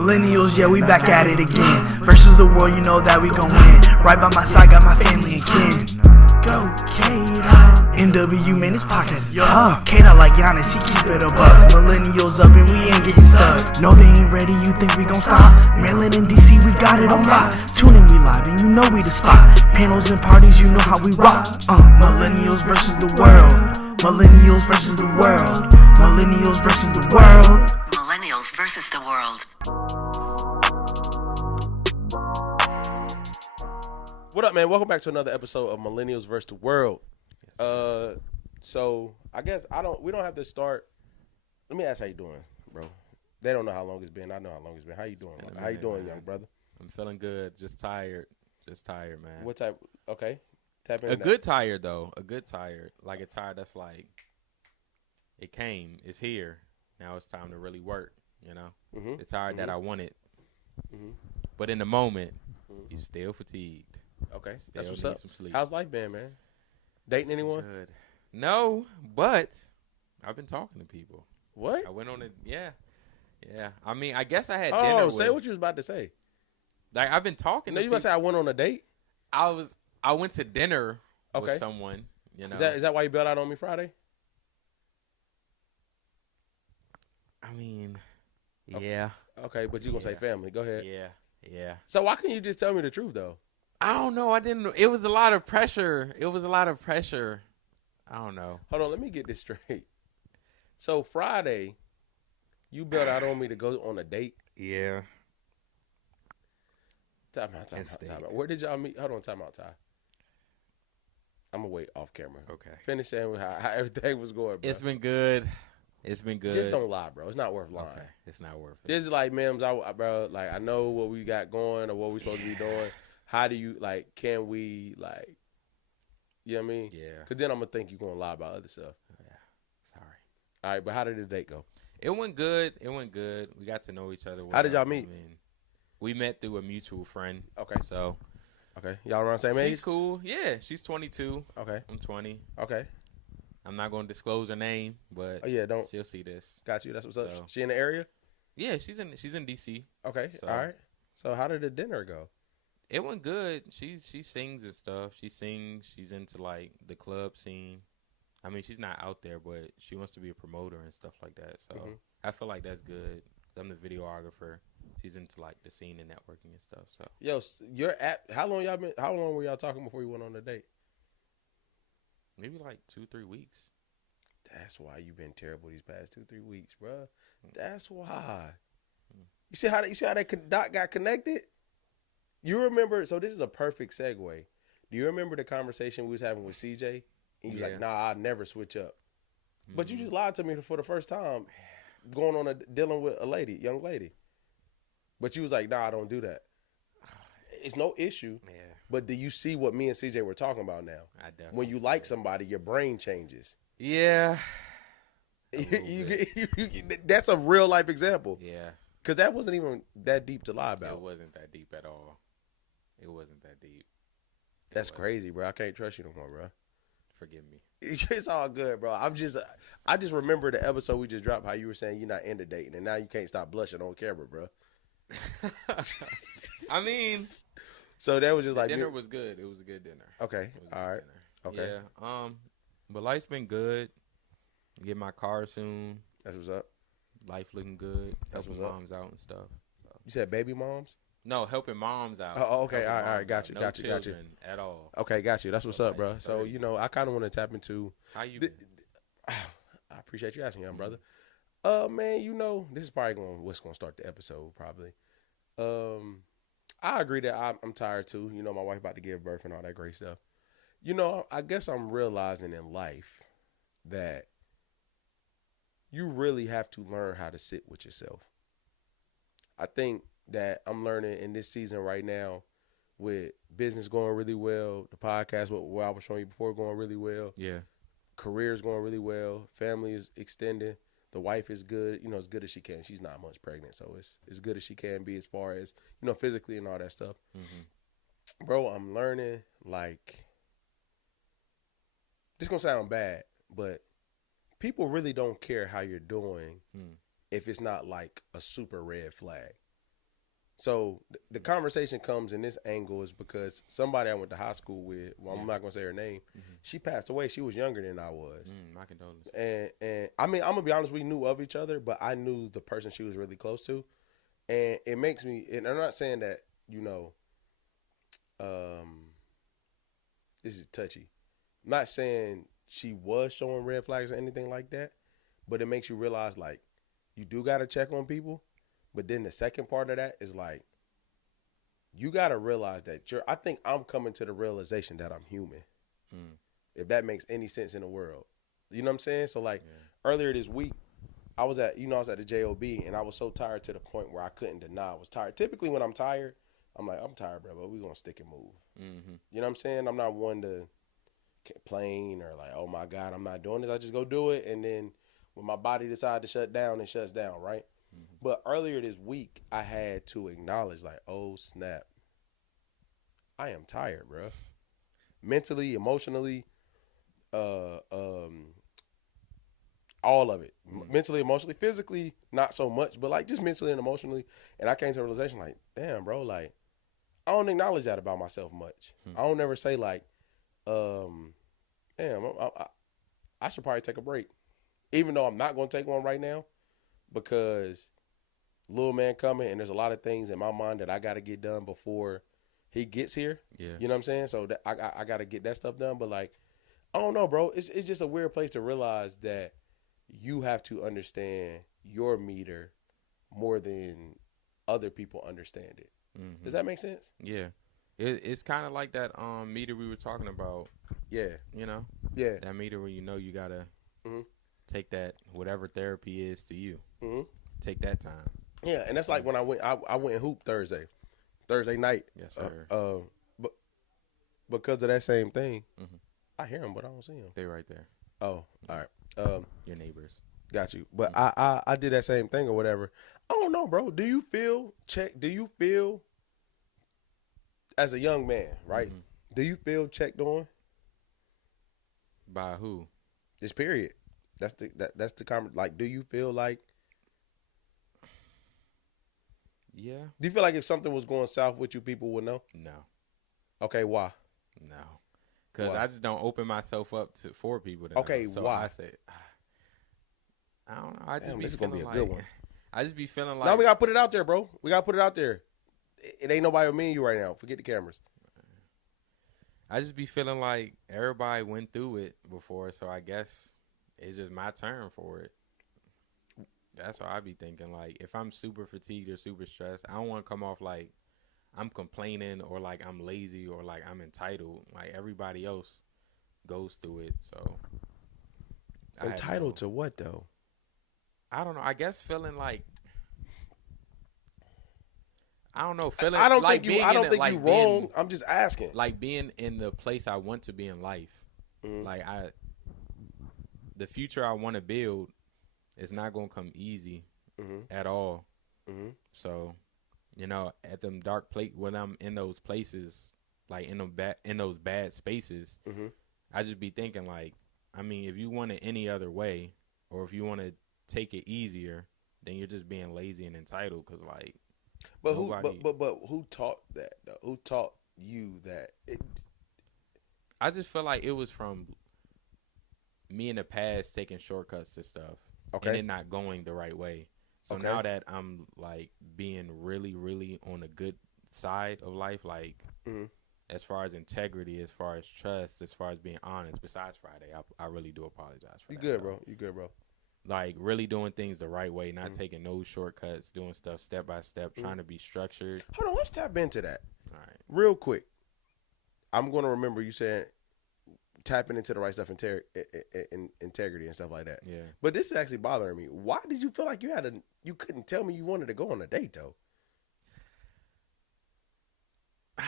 Millennials, yeah, we back at it again. Versus the world, you know that we gon' win. Right by my side, got my family and kin. Go, K-Dot. MW, man, this podcast is tough. K-Dot like Giannis, he keep it above. Millennials up and we ain't getting stuck. No, they ain't ready, you think we gon' stop? Maryland and DC, we got it on lock. Tune in, we live, and you know we the spot. Panels and parties, you know how we rock. Millennials versus the world. Millennials versus the world. Millennials versus the world. Millennials versus the world. What up, man? Welcome back to another episode of Millennials versus the world. So I guess we don't have to start. Let me ask how you doing, bro. They don't know how long it's been. I know how long it's been. How you doing? How you doing, young brother? I'm feeling good. Just tired, man. What type? Okay. Tap in. A good tired though. A good tired. Like a tired that's like it came. It's here. Now it's time to really work. You know. Mm-hmm. The tired that I wanted. Mm-hmm. But in the moment, you still fatigued. Okay. Still That's what's need up. some sleep. How's life been, man? Dating anyone? Good. No, but I've been talking to people. What? I went on a yeah. I mean, I guess I had Oh, dinner. say what you was about to say. Like I've been talking. No, to you about to say I went on a date? I went to dinner Okay. with someone. You know. Is that why you bailed out on me Friday? I mean, Okay. yeah. Okay, but you gonna say family? Go ahead. Yeah. So why can't you just tell me the truth though? I don't know. I didn't. It was a lot of pressure. I don't know. Hold on, let me get this straight. So Friday, you bailed out on me to go on a date. Yeah. Time out. Where did y'all meet? Hold on, time out, Ty. I'm gonna wait off camera. Okay. Finish saying how everything was going, bro. It's been good. Just don't lie, bro. It's not worth lying. Okay. It's not worth it. This is like, Mims, bro. Like, I know what we got going or what we supposed to be doing. How do you can we you know what I mean? Yeah. Because then I'm gonna think you're gonna lie about other stuff. Yeah. Sorry. All right, but how did the date go? It went good. We got to know each other. How did y'all meet? I mean, we met through a mutual friend. Okay. So. Okay. Y'all around the same age? She's cool. Yeah. She's 22. Okay. I'm 20. Okay. I'm not going to disclose her name, but Oh yeah, don't. she'll see this. Got you. That's what's So. up. She in the area? Yeah, she's in DC. Okay. So. All right. So how did the dinner go? It went good. She sings and stuff. She sings. She's into like the club scene. I mean, she's not out there, but she wants to be a promoter and stuff like that. So I feel like that's good. I'm the videographer. She's into like the scene and networking and stuff. So Yo, you're at how long were y'all talking before you went on the date? maybe like 2-3 weeks. That's why you've been terrible these past 2-3 weeks, bro. That's why. You see how that dot got connected? You remember? So this is a perfect segue. Do you remember the conversation we was having with CJ? And he was like, "Nah, I'll never switch up." But you just lied to me for the first time, going on dealing with a young lady. But you was like, "Nah, I don't do that." It's no issue. Yeah, But do you see what me and CJ were talking about now? I definitely. When you like somebody, your brain changes. Yeah. That's a real life example. Yeah. Because that wasn't even that deep to lie about. It wasn't that deep at all. It wasn't that deep. That's crazy, bro. I can't trust you no more, bro. Forgive me. It's all good, bro. I just remember the episode we just dropped, how you were saying you're not into dating, and now you can't stop blushing on camera, bro. I mean, so that was just like dinner was good. It was a good dinner. Okay, all right, okay. Yeah. But life's been good. Get my car soon. That's what's up. Life looking good. That's Helping what's up. moms out and stuff. So. You said baby moms? No, helping moms out. Oh, okay. Helping All right. moms Got out. you. No Got you. Got you. children at all. Okay, got you. That's what's So, up, bro. like, So, I kind of want to tap into. How you been? I appreciate you asking, young brother. Man, this is probably what's gonna start the episode, probably. I agree that I'm tired too. My wife about to give birth and all that great stuff. I guess I'm realizing in life that you really have to learn how to sit with yourself. I think that I'm learning in this season right now, with business going really well, the podcast, what I was showing you before, going really well. Yeah. Career's going really well. Family is extending. The wife is good, as good as she can. She's not much pregnant, so it's as good as she can be as far as, physically and all that stuff. Mm-hmm. Bro, I'm learning, this going to sound bad, but people really don't care how you're doing if it's not like a super red flag. So the conversation comes in this angle is because somebody I went to high school with, well, I'm not gonna say her name, she passed away. She was younger than I was. My condolences. And I mean, I'm gonna be honest, we knew of each other, but I knew the person she was really close to, and it makes me. And I'm not saying that this is touchy. I'm not saying she was showing red flags or anything like that, but it makes you realize like you do gotta check on people. But then the second part of that is like, you got to realize that I think I'm coming to the realization that I'm human. If that makes any sense in the world. You know what I'm saying? So like earlier this week, I was at the JOB and I was so tired to the point where I couldn't deny I was tired. Typically when I'm tired, I'm like, I'm tired, bro, but we're going to stick and move. You know what I'm saying? I'm not one to complain or like, oh my God, I'm not doing this. I just go do it. And then when my body decides to shut down, it shuts down, right? But earlier this week, I had to acknowledge, like, oh, snap. I am tired, bro. Mentally, emotionally, all of it. Mentally, emotionally, physically, not so much, but, like, just mentally and emotionally. And I came to a realization, like, damn, bro, like, I don't acknowledge that about myself much. I don't ever say, like, damn, I should probably take a break. Even though I'm not going to take one right now because little man coming, and there's a lot of things in my mind that I got to get done before he gets here. Yeah. You know what I'm saying? So that I got to get that stuff done. But, like, I don't know, bro. It's just a weird place to realize that you have to understand your meter more than other people understand it. Does that make sense? Yeah. It's kind of like that meter we were talking about. Yeah. You know? Yeah. That meter where you know you got to take that, whatever therapy is to you. Take that time. Yeah, and that's like when I went and hooped Thursday night. Yes, sir. But because of that same thing, I hear them, but I don't see them. They right there. Oh, all right. Your neighbors. Got you. But I did that same thing or whatever. I don't know, bro. Do you feel as a young man, right? Do you feel checked on? By who? This period. That's the comment. Like, do you feel like? Yeah. Do you feel like if something was going south with you, people would know? No. Okay, why? No. Because I just don't open myself up for people to know. So why? I say, I don't know. I just be feeling like. Good one. I just be feeling like. No, we got to put it out there, bro. We got to put it out there. It ain't nobody but me and you right now. Forget the cameras. I just be feeling like everybody went through it before, so I guess it's just my turn for it. That's what I be thinking. Like, if I'm super fatigued or super stressed, I don't want to come off like I'm complaining or like I'm lazy or like I'm entitled. Like, everybody else goes through it, so. Entitled to what, though? I don't know. I guess feeling like. I don't know. Feeling. I don't like think you. I don't think you wrong. I'm just asking. Like being in the place I want to be in life. Like the future I want to build is not gonna come easy at all. So, you know, at them dark place when I'm in those places, like in those bad spaces, I just be thinking like, I mean, if you want it any other way, or if you want to take it easier, then you're just being lazy and entitled. Cause like. But who taught that though? Who taught you that? I just feel like it was from me in the past taking shortcuts to stuff, and it not going the right way. So now that I'm like being really, really on the good side of life, like as far as integrity, as far as trust, as far as being honest. Besides Friday, I really do apologize for that. You good, bro. Like, really doing things the right way, not taking no shortcuts, doing stuff step by step, trying to be structured. Hold on, let's tap into that. All right. Real quick. I'm going to remember you saying tapping into the right stuff, integrity and stuff like that. Yeah. But this is actually bothering me. Why did you feel like you couldn't tell me you wanted to go on a date, though? I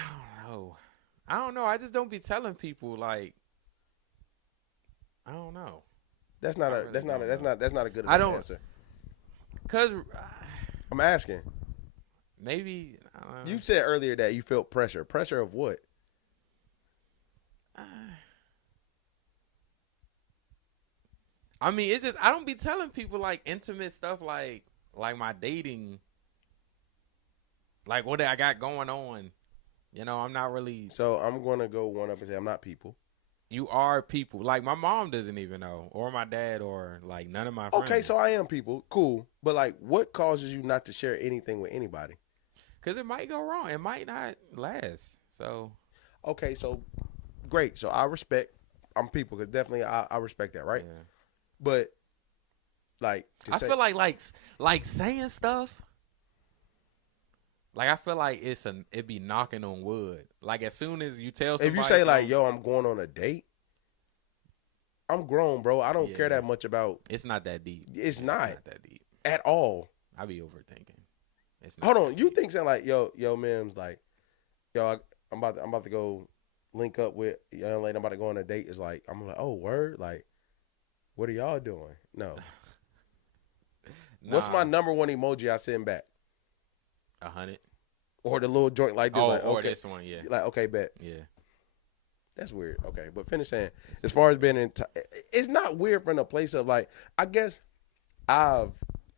don't know. I just don't be telling people, like, I don't know. That's not a good enough answer. Cause I'm asking. Maybe you said earlier that you felt pressure. Pressure of what? I mean, it's just I don't be telling people like intimate stuff like my dating Like, what I got going on? You know, I'm not really. So I'm gonna go one up and say I'm not people. You are people. Like, my mom doesn't even know, or my dad, or like none of my friends. Okay, so I am people. Cool. But like, what causes you not to share anything with anybody? Because it might go wrong. It might not last. So. Okay, so great. So I respect. I'm people because definitely I respect that, right? Yeah. But like, I feel like saying stuff. Like, I feel like it be knocking on wood. Like, as soon as you tell somebody. if you say like, "Yo, I'm going on a date," I'm grown, bro. I don't care that much about. It's not that deep. It's not that deep at all. I be overthinking. It's not Hold that on, you deep. think something like, "Yo, Mims, like, yo, I'm about to go link up with a young lady. I'm about to go on a date." Is like, I'm like, "Oh, word, like, what are y'all doing?" No. What's my number one emoji I send back? 100. Or the little joint like this, like, or okay, this one, yeah. like, okay, bet. Yeah. That's weird. Okay, but finish saying. As far as being it's not weird from the place of like, I guess I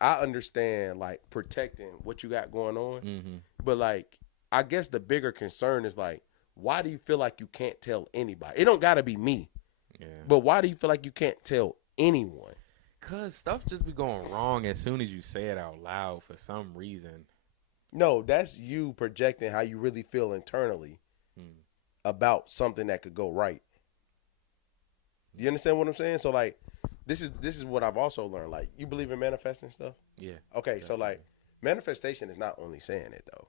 understand like protecting what you got going on, Mm-hmm. but like I guess the bigger concern is like, why do you feel like you can't tell anybody? It don't got to be me, Yeah. but why do you feel like you can't tell anyone? Cause stuff just be going wrong as soon as you say it out loud for some reason. No, that's you projecting how you really feel internally about something that could go right. Do you understand what I'm saying? So like, this is what I've also learned. Like, you believe in manifesting stuff? Yeah. Okay, so like, manifestation is not only saying it though.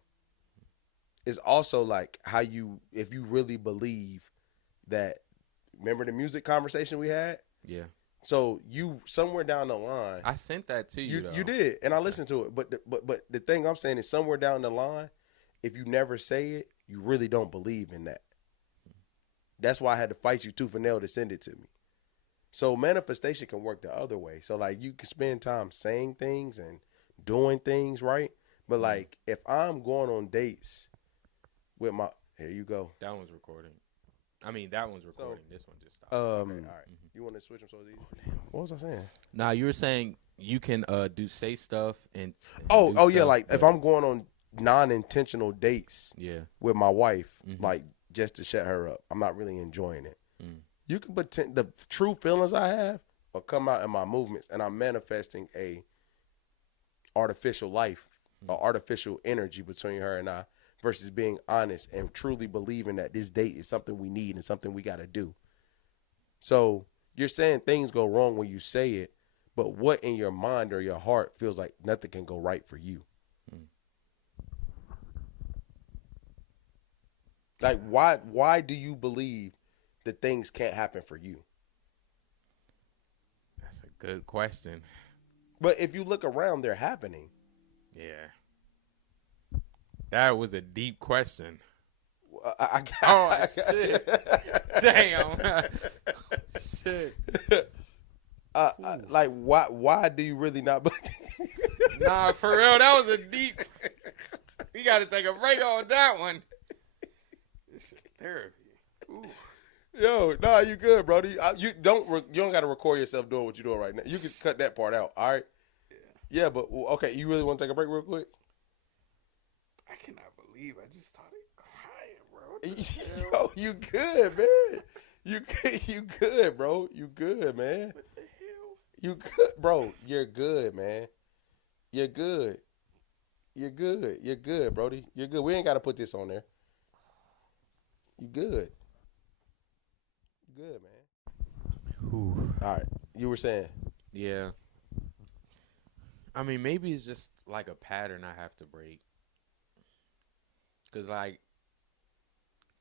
It's also like how you, if you really believe that. Remember the music conversation we had? Yeah. So you somewhere down the line, I sent that to you. you did, and I listened to it. But the thing I'm saying is somewhere down the line, if you never say it, you really don't believe in that. That's why I had to fight you tooth and nail to send it to me. So manifestation can work the other way. So like, you can spend time saying things and doing things, right? But like, if I'm going on dates with my, here you go. That one's recording. I mean, that one's recording. This one just stopped. Okay, all right. You want to switch them so it's easy? What was I saying? Nah, you were saying you can say stuff and Oh do yeah, stuff, like but- if I'm going on non-intentional dates yeah. with my wife, like just to shut her up, I'm not really enjoying it. You can pretend the true feelings I have will come out in my movements, and I'm manifesting a artificial life, or artificial energy between her and I, versus being honest and truly believing that this date is something we need and something we got to do. So you're saying things go wrong when you say it, but what in your mind or your heart feels like nothing can go right for you? Like, why do you believe that things can't happen for you? That's a good question. But if you look around, they're happening. Yeah. That was a deep question. I Oh, shit. Damn. Shit. like, why do you really not believe? Nah, for real, that was a deep. We got to take a break on that one. This shit therapy. Ooh. Yo, nah, you good, bro. You don't got to record yourself doing what you're doing right now. You can cut that part out, all right? Yeah, but okay, you really want to take a break real quick? I cannot believe I just started crying, bro. Yo, you good, man. You good, bro. You good, man. What the hell? You good, bro. You're good, man. You're good. You're good. You're good, Brody. You're good. We ain't got to put this on there. You good. You good, man. Whew. All right. You were saying. Yeah. I mean, maybe it's just like a pattern I have to break. Because, like,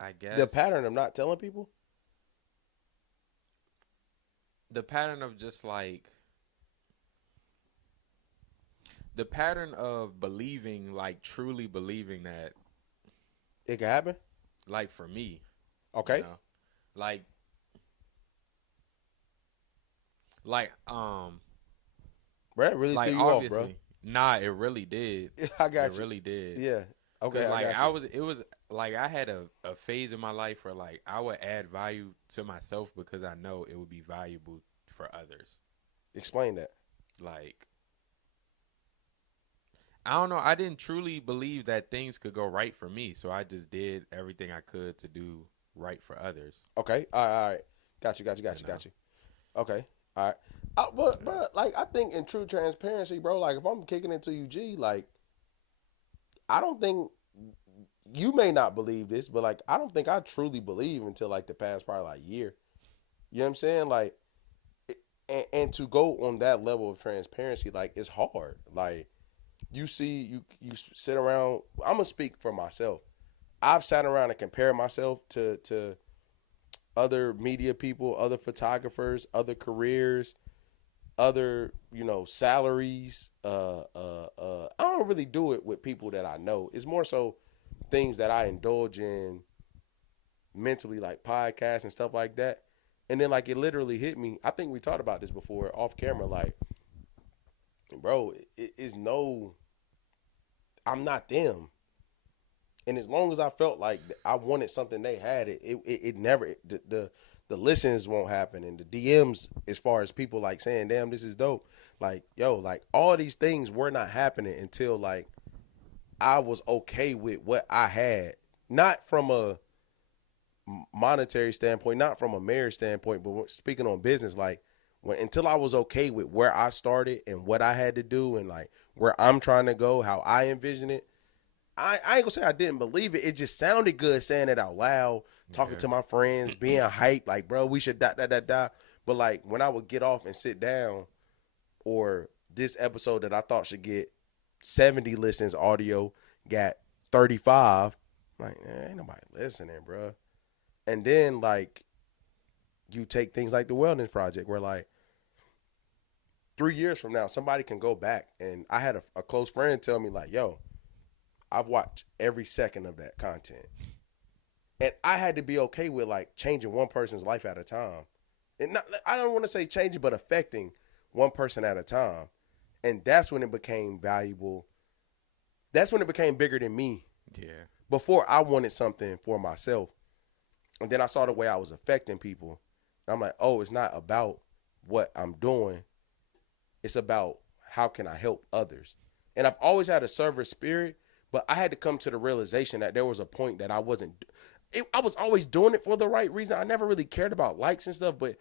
I guess. The pattern of not telling people? The pattern of just, like. The pattern of believing, like, truly believing that. It can happen? Like, for me. Okay. You know? Like, Bro, that really like, threw you off, obviously. bro. Nah, it really did. I got It you. really did. Yeah. Okay. Like, I got you. it was like I had a phase in my life where like I would add value to myself because I know it would be valuable for others. Explain that. Like, I don't know. I didn't truly believe that things could go right for me, so I just did everything I could to do right for others. Okay. All right. Got you. Okay. All right. But bro, like I think in true transparency, bro, like if I'm kicking it to you, G, like I don't think you may not believe this, but like I don't think I truly believe until like the past probably like year. You know what I'm saying? Like, and to go on that level of transparency, like it's hard. Like you sit around. I'm gonna speak for myself. I've sat around and compared myself to other media people, other photographers, other careers, other salaries. I don't really do it with people that I know. It's more so things that I indulge in mentally, like podcasts and stuff like that. And then like it literally hit me. I think we talked about this before off camera. Like, bro, I'm not them. And as long as I felt like I wanted something they had, it never the listens won't happen, and the DMs as far as people like saying, damn, this is dope. Like, yo, like all these things were not happening until like I was okay with what I had, not from a monetary standpoint, not from a marriage standpoint, but speaking on business, like until I was okay with where I started and what I had to do and like where I'm trying to go, how I envision it. I ain't gonna say I didn't believe it. It just sounded good saying it out loud, talking to my friends, being hyped, like, bro, we should die. But like when I would get off and sit down, or this episode that I thought should get 70 listens audio got 35, like, ain't nobody listening, bro. And then like you take things like the Wellness Project where like 3 years from now, somebody can go back, and I had a close friend tell me like, yo, I've watched every second of that content. And I had to be okay with like changing one person's life at a time. And not, I don't want to say changing, but affecting one person at a time. And that's when it became valuable. That's when it became bigger than me. Yeah. Before I wanted something for myself. And then I saw the way I was affecting people. And I'm like, oh, it's not about what I'm doing. It's about how can I help others. And I've always had a server spirit. But I had to come to the realization that there was a point that I was always doing it for the right reason. I never really cared about likes and stuff, but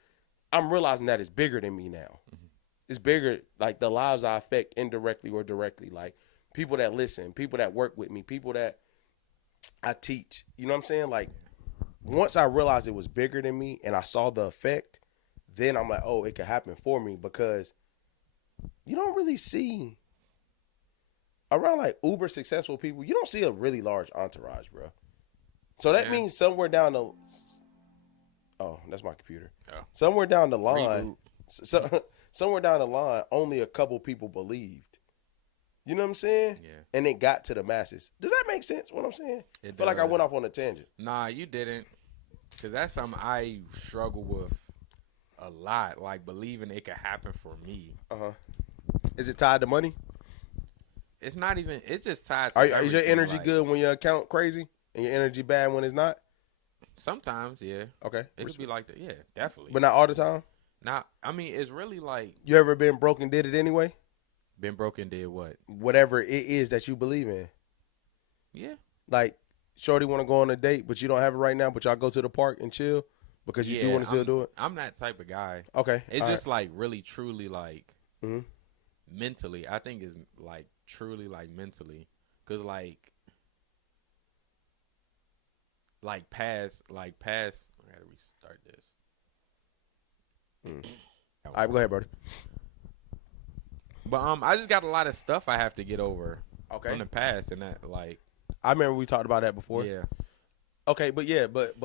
I'm realizing that it's bigger than me now. Mm-hmm. It's bigger, like the lives I affect indirectly or directly, like people that listen, people that work with me, people that I teach. You know what I'm saying? Like once I realized it was bigger than me and I saw the effect, then I'm like, oh, it could happen for me, because you don't really see around like uber successful people, you don't see a really large entourage, bro. So that means somewhere down the that's my computer. Oh. Somewhere down the line, somewhere down the line, only a couple people believed. You know what I'm saying? Yeah. And it got to the masses. Does that make sense? What I'm saying? I feel like I went off on a tangent. Nah, you didn't, because that's something I struggle with a lot. Like believing it could happen for me. Is it tied to money? It's not even. It's just tied to. Is your energy good when your account crazy and your energy bad when it's not? Sometimes, yeah. Okay. It could be like that. Yeah, definitely. But not all the time? Now, I mean, it's really like. You ever been broke and did it anyway? Been broke and did what? Whatever it is that you believe in. Yeah. Like, shorty want to go on a date, but you don't have it right now, but y'all go to the park and chill because you do want to still do it? I'm that type of guy. Okay. It's just like really, truly like mentally. I think it's like truly like mentally. Because like past, I gotta restart this. All right, go ahead, brother. But I just got a lot of stuff I have to get over from the past, and that like I remember we talked about that before. Yeah. Okay, but yeah, but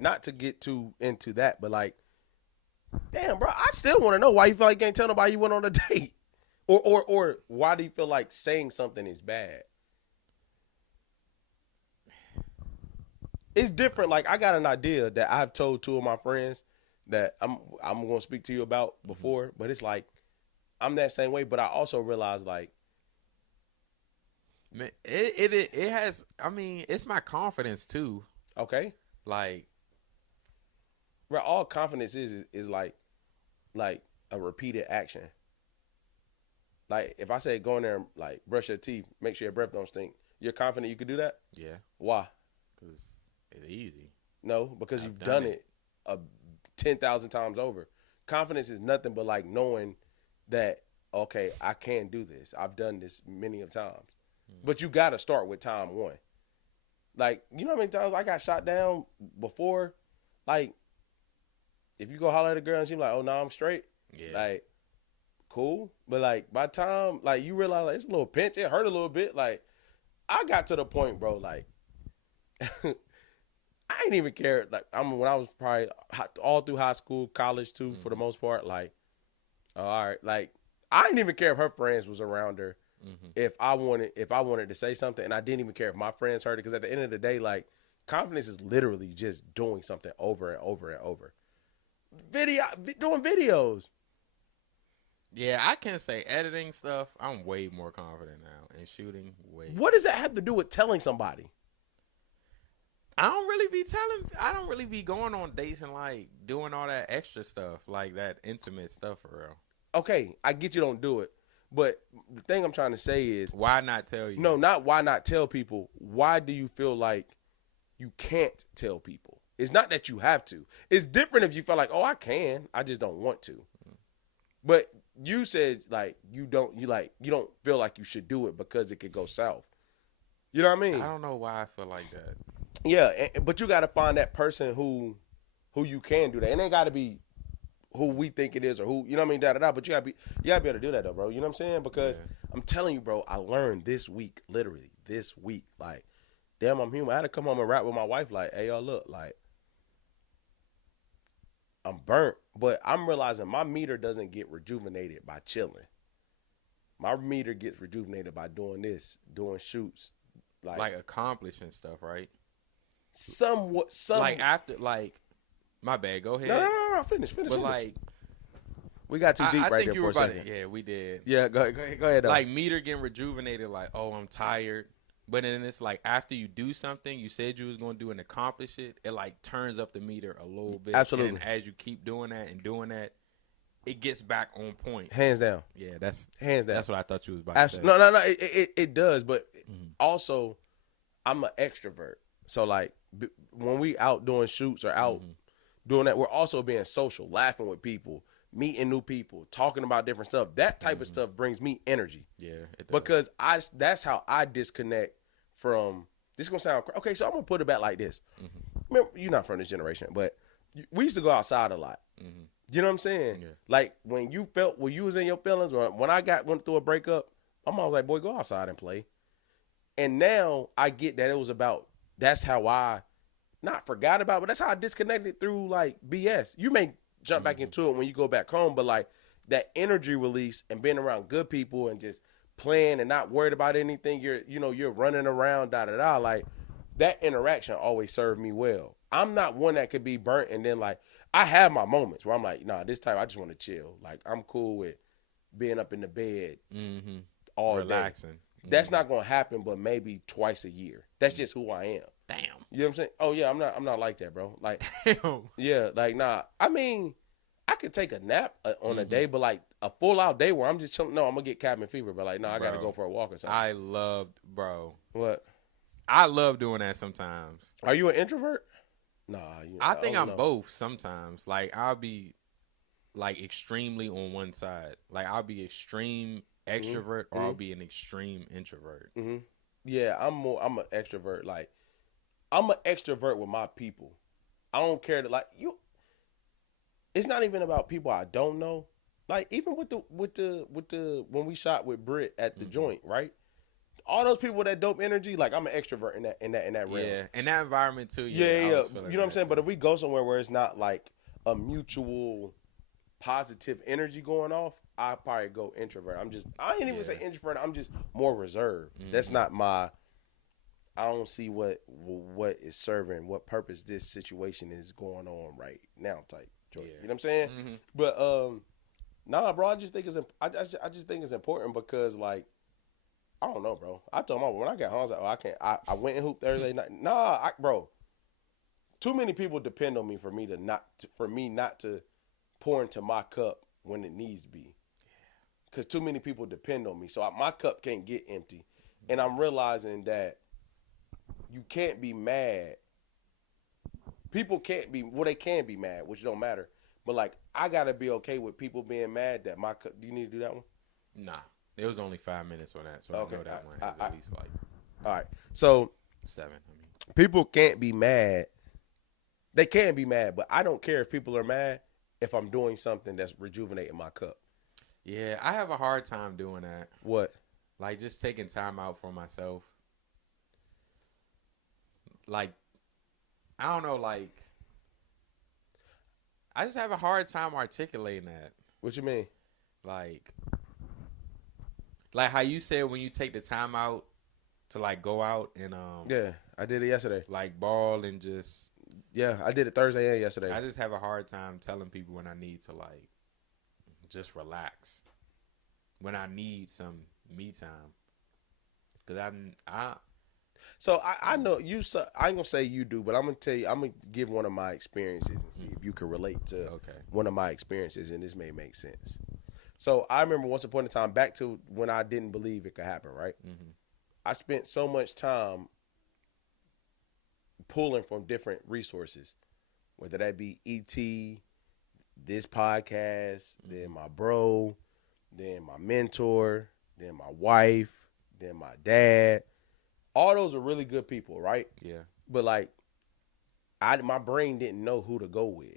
not to get too into that, but like, damn, bro, I still want to know why you feel like you can't tell nobody you went on a date, or why do you feel like saying something is bad? It's different. Like I got an idea that I've told two of my friends that I'm gonna speak to you about before, but it's like I'm that same way. But I also realize like, man, it has. I mean, it's my confidence too. Okay, like, bro, all confidence is like a repeated action. Like, if I say go in there and, like, brush your teeth, make sure your breath don't stink, you're confident you could do that? Yeah, Why? because it's easy. No, because I've you've done done it 10,000 times over. Confidence is nothing but, like, knowing that, okay, I can do this. I've done this many of times. But you got to start with time one. Like, you know how many times I got shot down before? Like, if you go holler at a girl and she's like, oh, no, I'm straight. Yeah. Like, cool. But, like, by the time, like, you realize, like, it's a little pinch. It hurt a little bit. Like, I got to the point, bro, like, I ain't even care. Like, when I was probably all through high school, college, too, for the most part, like, all right. Like, I didn't even care if her friends was around her. If I wanted to say something, and I didn't even care if my friends heard it, because at the end of the day, like, confidence is literally just doing something over and over and over. Doing videos. Yeah, I can say editing stuff. I'm way more confident now, and shooting way. What does that have to do with telling somebody? I don't really be going on dates and like doing all that extra stuff, like that intimate stuff for real. Okay, I get you don't do it, but the thing I'm trying to say is, Why not tell you? no, not why not tell people. Why do you feel like you can't tell people? It's not that you have to. It's different if you feel like, oh, I can, I just don't want to. But you said, like, you don't feel like you should do it because it could go south. You know what I mean? I don't know why I feel like that. Yeah, but you got to find that person who you can do that. It ain't got to be who we think it is or who, you know what I mean, da-da-da. But you got to be able to do that, though, bro. You know what I'm saying? Because I'm telling you, bro, I learned literally this week, like, damn, I'm human. I had to come home and rap with my wife, like, hey, y'all, look, like, I'm burnt, but I'm realizing my meter doesn't get rejuvenated by chilling. My meter gets rejuvenated by doing this, doing shoots. Like accomplishing stuff, right? Somewhat. Like after, like, my bad, go ahead. No, finish. But like, we got too deep I right think there you for were a about second. yeah, we did. Yeah, go ahead. Though. Like meter getting rejuvenated, like, oh, I'm tired. But then it's like after you do something you said you was going to do and accomplish it, it like turns up the meter a little bit. Absolutely. And as you keep doing that, it gets back on point. Hands down. Yeah, that's Hands down. That's what I thought you was about to say. No. It does, but also I'm an extrovert. So like when we out doing shoots or out doing that, we're also being social, laughing with people, meeting new people, talking about different stuff. That type of stuff brings me energy. Yeah, it does. Because that's how I disconnect from. This is gonna sound okay. So I'm gonna put it back like this. Remember, you're not from this generation, but we used to go outside a lot. You know what I'm saying? Yeah. Like when you was in your feelings, or when I went through a breakup, my mom was like, "Boy, go outside and play." And now I get that it was about. That's how I not forgot about, but that's how I disconnected through like BS. You may jump back into it when you go back home, but like that energy release and being around good people and just playing and not worried about anything, you're running around, da-da-da, like that interaction always served me well. I'm not one that could be burnt and then like, I have my moments where I'm like, nah, this time I just want to chill. Like I'm cool with being up in the bed all relaxing. day. That's not going to happen, but maybe twice a year. That's just who I am. Damn. You know what I'm saying? Oh yeah, I'm not like that, bro. Like, Damn. yeah, like nah. I mean, I could take a nap on a day, but like a full out day where I'm just chilling. No, I'm gonna get cabin fever. But like, no, I gotta go for a walk or something. What? I love doing that sometimes. Are you an introvert? Nah, I think I'm both sometimes. Like I'll be like extremely on one side. Like I'll be extreme extrovert or I'll be an extreme introvert. Yeah, I'm an extrovert. Like I'm an extrovert with my people. I don't care to like you. It's not even about people I don't know. Like even with the when we shot with Britt at the joint, right? All those people with that dope energy, like I'm an extrovert in that realm. Yeah, in that environment too. Yeah. You know what I'm saying? But if we go somewhere where it's not like a mutual positive energy going off, I probably go introvert. I ain't even say introvert. I'm just more reserved. That's not my. I don't see what is serving, what purpose this situation is going on right now type. You know what I'm saying? But nah, bro. I just think it's important because like I don't know, bro. I told my when I got home, I was like, oh, I can't. I went and hooped Thursday night. Nah, bro. Too many people depend on me for me not to pour into my cup when it needs to be. because too many people depend on me. So my cup can't get empty. And I'm realizing that you can't be mad. People can't be, well, they can be mad, which don't matter. But, like, I got to be okay with people being mad that my cup, do you need to do that one? Nah. It was only 5 minutes on that, so Okay, I know that one has at least, like, all right. So, 7. people can't be mad. They can be mad, but I don't care if people are mad if I'm doing something that's rejuvenating my cup. Yeah, I have a hard time doing that. What? Like, just taking time out for myself. Like, I don't know, like, I just have a hard time articulating that. What you mean? Like how you said when you take the time out to, like, go out and, Yeah, I did it yesterday. like, ball and just. Yeah, I did it Thursday and yesterday. I just have a hard time telling people when I need to, like, just relax. When I need some me time. Because So I know you. I ain't gonna say you do, but I'm gonna tell you. I'm gonna give one of my experiences and see if you can relate to one of my experiences, and this may make sense. So I remember once upon a time, back to when I didn't believe it could happen. Right? Mm-hmm. I spent so much time pulling from different resources, whether that be ET, this podcast, then my bro, then my mentor, then my wife, then my dad. All those are really good people, right? Yeah. But, like, my brain didn't know who to go with.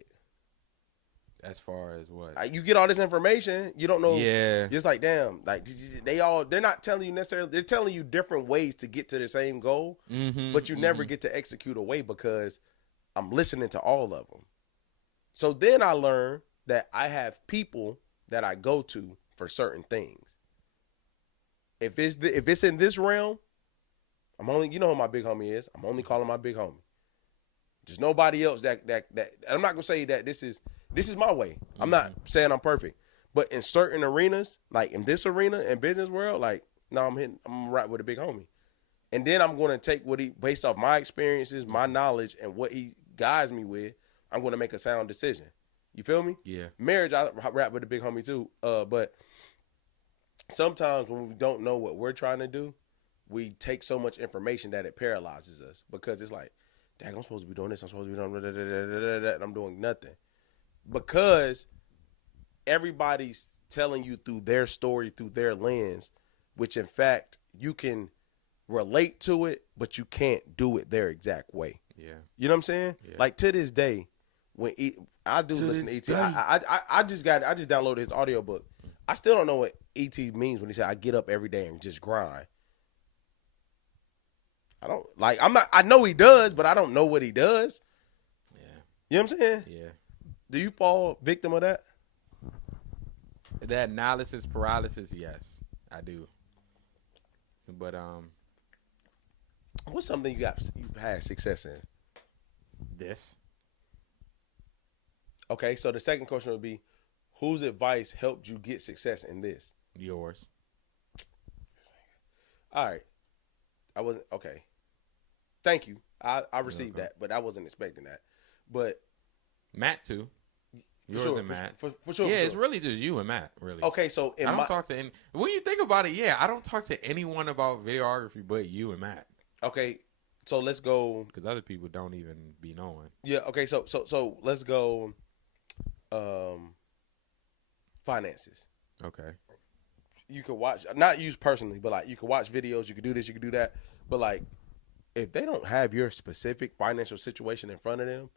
As far as what? You get all this information, you don't know. Yeah. Just like, damn, like, they're not telling you necessarily, they're telling you different ways to get to the same goal, but you never get to execute a way because I'm listening to all of them. So then I learned that I have people that I go to for certain things. If it's in this realm, I'm only, you know who my big homie is. I'm only calling my big homie. There's nobody else that I'm not gonna say that this is my way. I'm not saying I'm perfect, but in certain arenas, like in this arena and business world, like, no, I'm right with a big homie, and then I'm gonna take what he, based off my experiences, my knowledge, and what he guides me with. I'm gonna make a sound decision. You feel me? Yeah. Marriage, I rap with a big homie too. But sometimes when we don't know what we're trying to do, we take so much information that it paralyzes us because it's like, dang, I'm supposed to be doing this. I'm supposed to be doing that, and I'm doing nothing. Because everybody's telling you through their story, through their lens, which in fact you can relate to it, but you can't do it their exact way. Yeah. You know what I'm saying? Yeah. Like to this day, when I do listen to E.T., I just downloaded his audiobook. I still don't know what E.T. means when he said, I get up every day and just grind. I know he does, but I don't know what he does. Yeah. You know what I'm saying? Yeah. Do you fall victim of that? That analysis paralysis, yes, I do. But what's something you've had success in? this. Okay, so the second question would be, whose advice helped you get success in this? Yours. All right. I wasn't okay. Thank you. I received that, but I wasn't expecting that. But Matt too. Yours sure, and Matt. For sure. Yeah, for it's sure. really just you and Matt, really. Okay, so I don't talk to any. When you think about it, yeah, I don't talk to anyone about videography but you and Matt. Okay, so let's go. Because other people don't even be knowing. Yeah. Okay. So let's go. Finances. Okay. You could watch, not use personally, but like you could watch videos. You could do this. You could do that. But like, if they don't have your specific financial situation in front of them,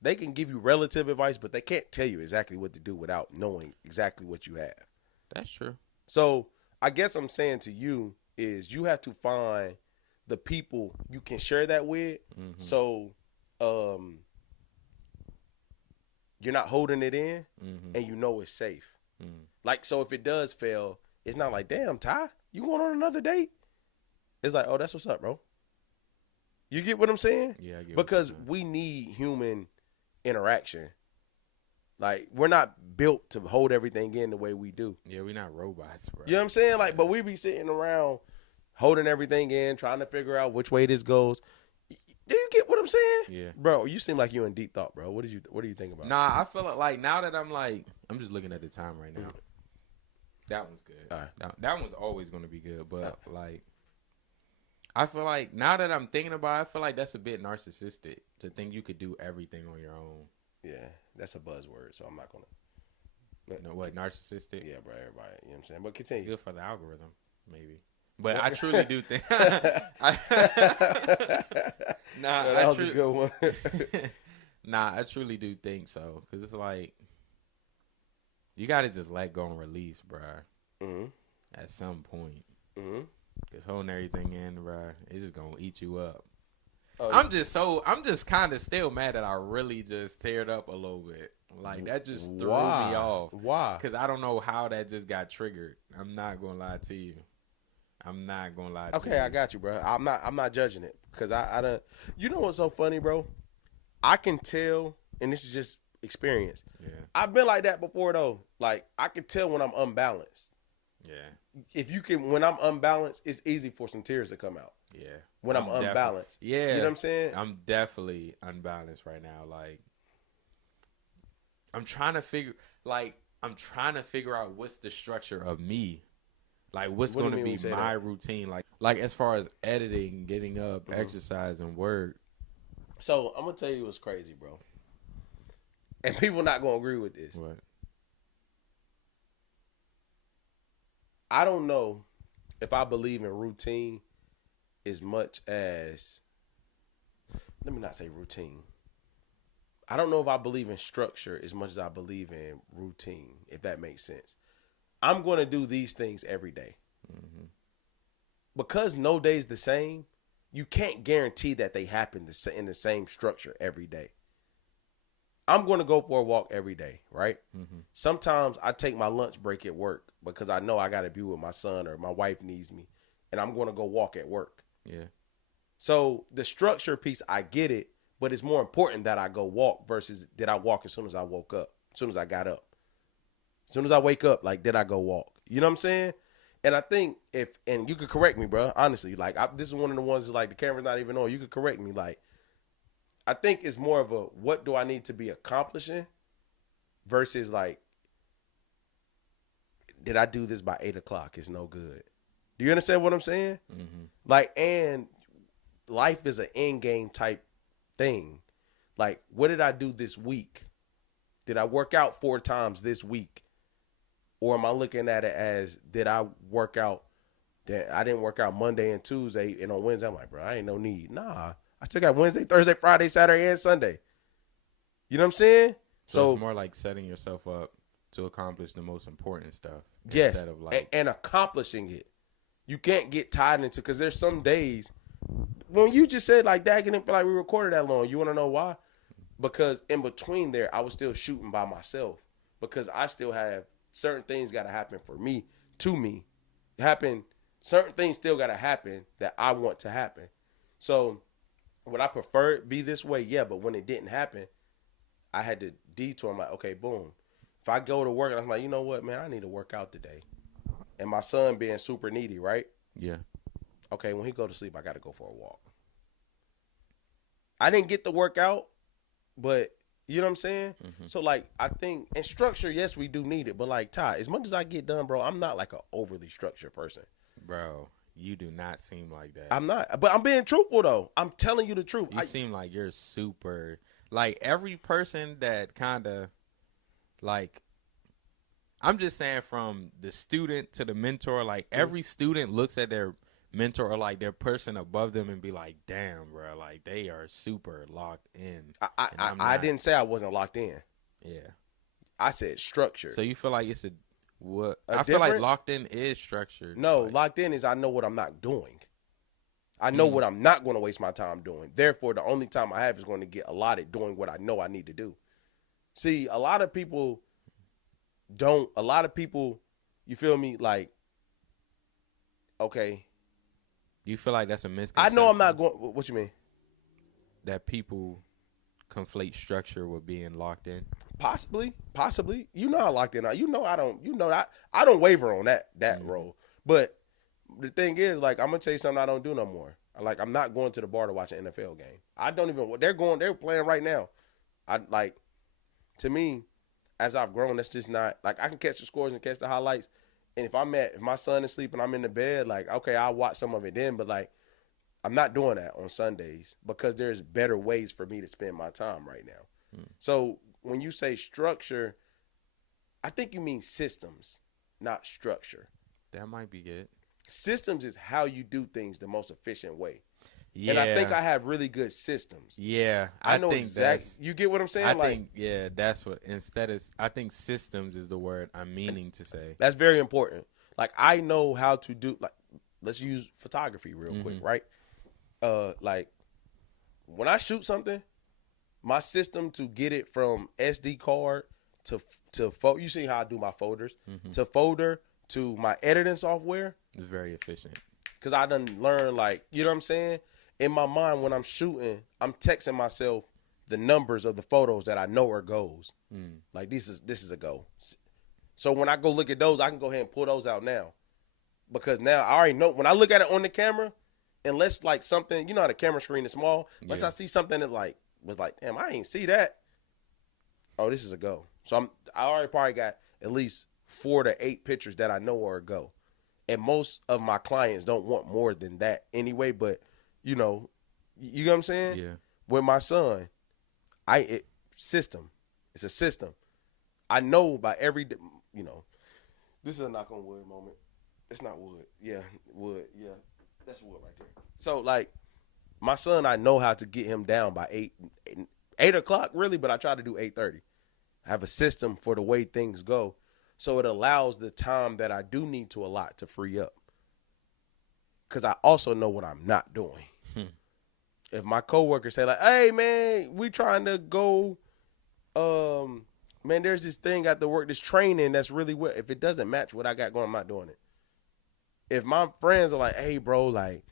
they can give you relative advice, but they can't tell you exactly what to do without knowing exactly what you have. That's true. So I guess I'm saying to you is you have to find the people you can share that with. Mm-hmm. So you're not holding it in, and you know it's safe. Mm-hmm. Like, so if it does fail, it's not like, damn, Ty, you going on another date? It's like, oh, that's what's up, bro. You get what I'm saying? Yeah, I get because what you're saying. we need human interaction. Like, we're not built to hold everything in the way we do. Yeah, we're not robots, bro. You know what I'm saying? Like, but we be sitting around holding everything in, trying to figure out which way this goes. Do you get what I'm saying? Yeah. Bro, you seem like you're in deep thought, bro. What do you think about? Nah, I feel like now that I'm just looking at the time right now. That one's good. All right. That one's always going to be good. But, like, I feel like now that I'm thinking about it, I feel like that's a bit narcissistic to think you could do everything on your own. Yeah, that's a buzzword, so I'm not going to. You know what, narcissistic? Yeah, bro, everybody. You know what I'm saying? But It's continue. good for the algorithm, maybe. But I truly do think. Nah, that was a good one. Nah, I truly do think so. Because it's like, you got to just let go and release, bro. Mm-hmm. At some point. Mm-hmm. Because holding everything in, bro, it's just going to eat you up. Oh, I'm just kind of still mad that I really just teared up a little bit. Like, that just threw me off. Why? Because I don't know how that just got triggered. I'm not going to lie to you. Okay, I got you, bro. I'm not judging it. Because I don't. You know what's so funny, bro? I can tell, and this is just experience. Yeah. I've been like that before, though. Like, I can tell when I'm unbalanced. Yeah. When I'm unbalanced, it's easy for some tears to come out. Yeah. When I'm unbalanced. Yeah. You know what I'm saying? I'm definitely unbalanced right now. Like, I'm trying to figure out what's the structure of me. Like, what's going to be my routine. Like as far as editing, getting up, exercise, and work. So, I'm going to tell you what's crazy, bro. And people not going to agree with this. What? I don't know if I believe in routine as much as, let me not say routine. I don't know if I believe in structure as much as I believe in routine, if that makes sense. I'm going to do these things every day. Mm-hmm. Because no day's the same, you can't guarantee that they happen in the same structure every day. I'm going to go for a walk every day, right? Mm-hmm. Sometimes I take my lunch break at work because I know I got to be with my son or my wife needs me, and I'm going to go walk at work. Yeah. So the structure piece, I get it, but it's more important that I go walk versus did I walk as soon as I woke up, as soon as I got up. As soon as I wake up, like, did I go walk? You know what I'm saying? And I think and you could correct me, bro, honestly. Like, this is one of the ones that's like the camera's not even on. You could correct me. Like, I think it's more of a what do I need to be accomplishing versus like, did I do this by 8 o'clock? It's no good. Do you understand what I'm saying? Mm-hmm. Like, and life is an end game type thing. Like, what did I do this week? Did I work out 4 times this week? Or am I looking at it as, did I work out? That I didn't work out Monday and Tuesday, and on Wednesday, I'm like, bro, I ain't no need. Nah, I still got Wednesday, Thursday, Friday, Saturday, and Sunday. You know what I'm saying? So it's more like setting yourself up to accomplish the most important stuff. Yes, Instead of like, and accomplishing it. You can't get tied into, because there's some days, when you just said, like, Dag, didn't feel like we recorded that long. You want to know why? Because in between there, I was still shooting by myself. Because I still have certain things got to happen for me, to me. Certain things still got to happen that I want to happen. So would I prefer it be this way? Yeah, but when it didn't happen, I had to detour. I'm like, okay, boom. If I go to work and I'm like, you know what, man, I need to work out today. And my son being super needy, right? yeah. Okay, when he go to sleep, I got to go for a walk. I didn't get to work out, but you know what I'm saying? Mm-hmm. So, like, I think, and structure, yes, we do need it. But, like, Ty, as much as I get done, bro, I'm not, like, an overly structured person. Bro, you do not seem like that. I'm not. But I'm being truthful, though. I'm telling you the truth. You seem like you're super, like, every person that kind of, like, I'm just saying from the student to the mentor, like, every student looks at their mentor or, like, their person above them and be like, damn, bro, like, they are super locked in. I didn't say I wasn't locked in. Yeah. I said structure. So you feel like it's I difference? feel like locked in is structured. No, like, locked in is I know what I'm not doing. I know what I'm not going to waste my time doing. Therefore, the only time I have is going to get allotted doing what I know I need to do. See, a lot of people, you feel me, like, okay. You feel like that's a misconception? I know I'm not going, what you mean? That people conflate structure with being locked in? Possibly. You know how locked in I. You know I don't waver on that role. But the thing is, like, I'm gonna tell you something I don't do no more. Like, I'm not going to the bar to watch an NFL game. I don't even. They're playing right now. To me, as I've grown, that's just not like I can catch the scores and catch the highlights. And if my son is sleeping, I'm in the bed, like, okay, I'll watch some of it then, but like, I'm not doing that on Sundays because there's better ways for me to spend my time right now. So when you say structure, I think you mean systems, not structure. That might be good. Systems is how you do things the most efficient way. Yeah. And I think I have really good systems. Yeah. I know think exactly. You get what I'm saying? I think, yeah, that's what, I think systems is the word I'm meaning to say. That's very important. Like, I know how to do, like, let's use photography real quick, right? Like, when I shoot something, my system to get it from SD card to you see how I do my folders, to folder to my editing software. It's very efficient. Because I done learned, like, you know what I'm saying? In my mind, when I'm shooting, I'm texting myself the numbers of the photos that I know are goals. Like, this is a goal. So when I go look at those, I can go ahead and pull those out now. Because now I already know, when I look at it on the camera, unless like something, you know how the camera screen is small, unless I see something that like was like, damn, I ain't see that. Oh, this is a go. So I already probably got at least 4 to 8 pictures that I know are a go. And most of my clients don't want more than that anyway, but you know what I'm saying? Yeah. With my son, system. It's a system. I know by every, you know, this is a knock on wood moment. It's not wood. Yeah, wood. Yeah, that's wood right there. So like, my son, I know how to get him down by 8 o'clock really, but I try to do 8:30. I have a system for the way things go. So it allows the time that I do need to allot to free up. Because I also know what I'm not doing. If my coworkers say like, hey, man, we trying to go, man, there's this thing at the work, this training that's really well. If it doesn't match what I got going, I'm not doing it. If my friends are like, hey, bro, like,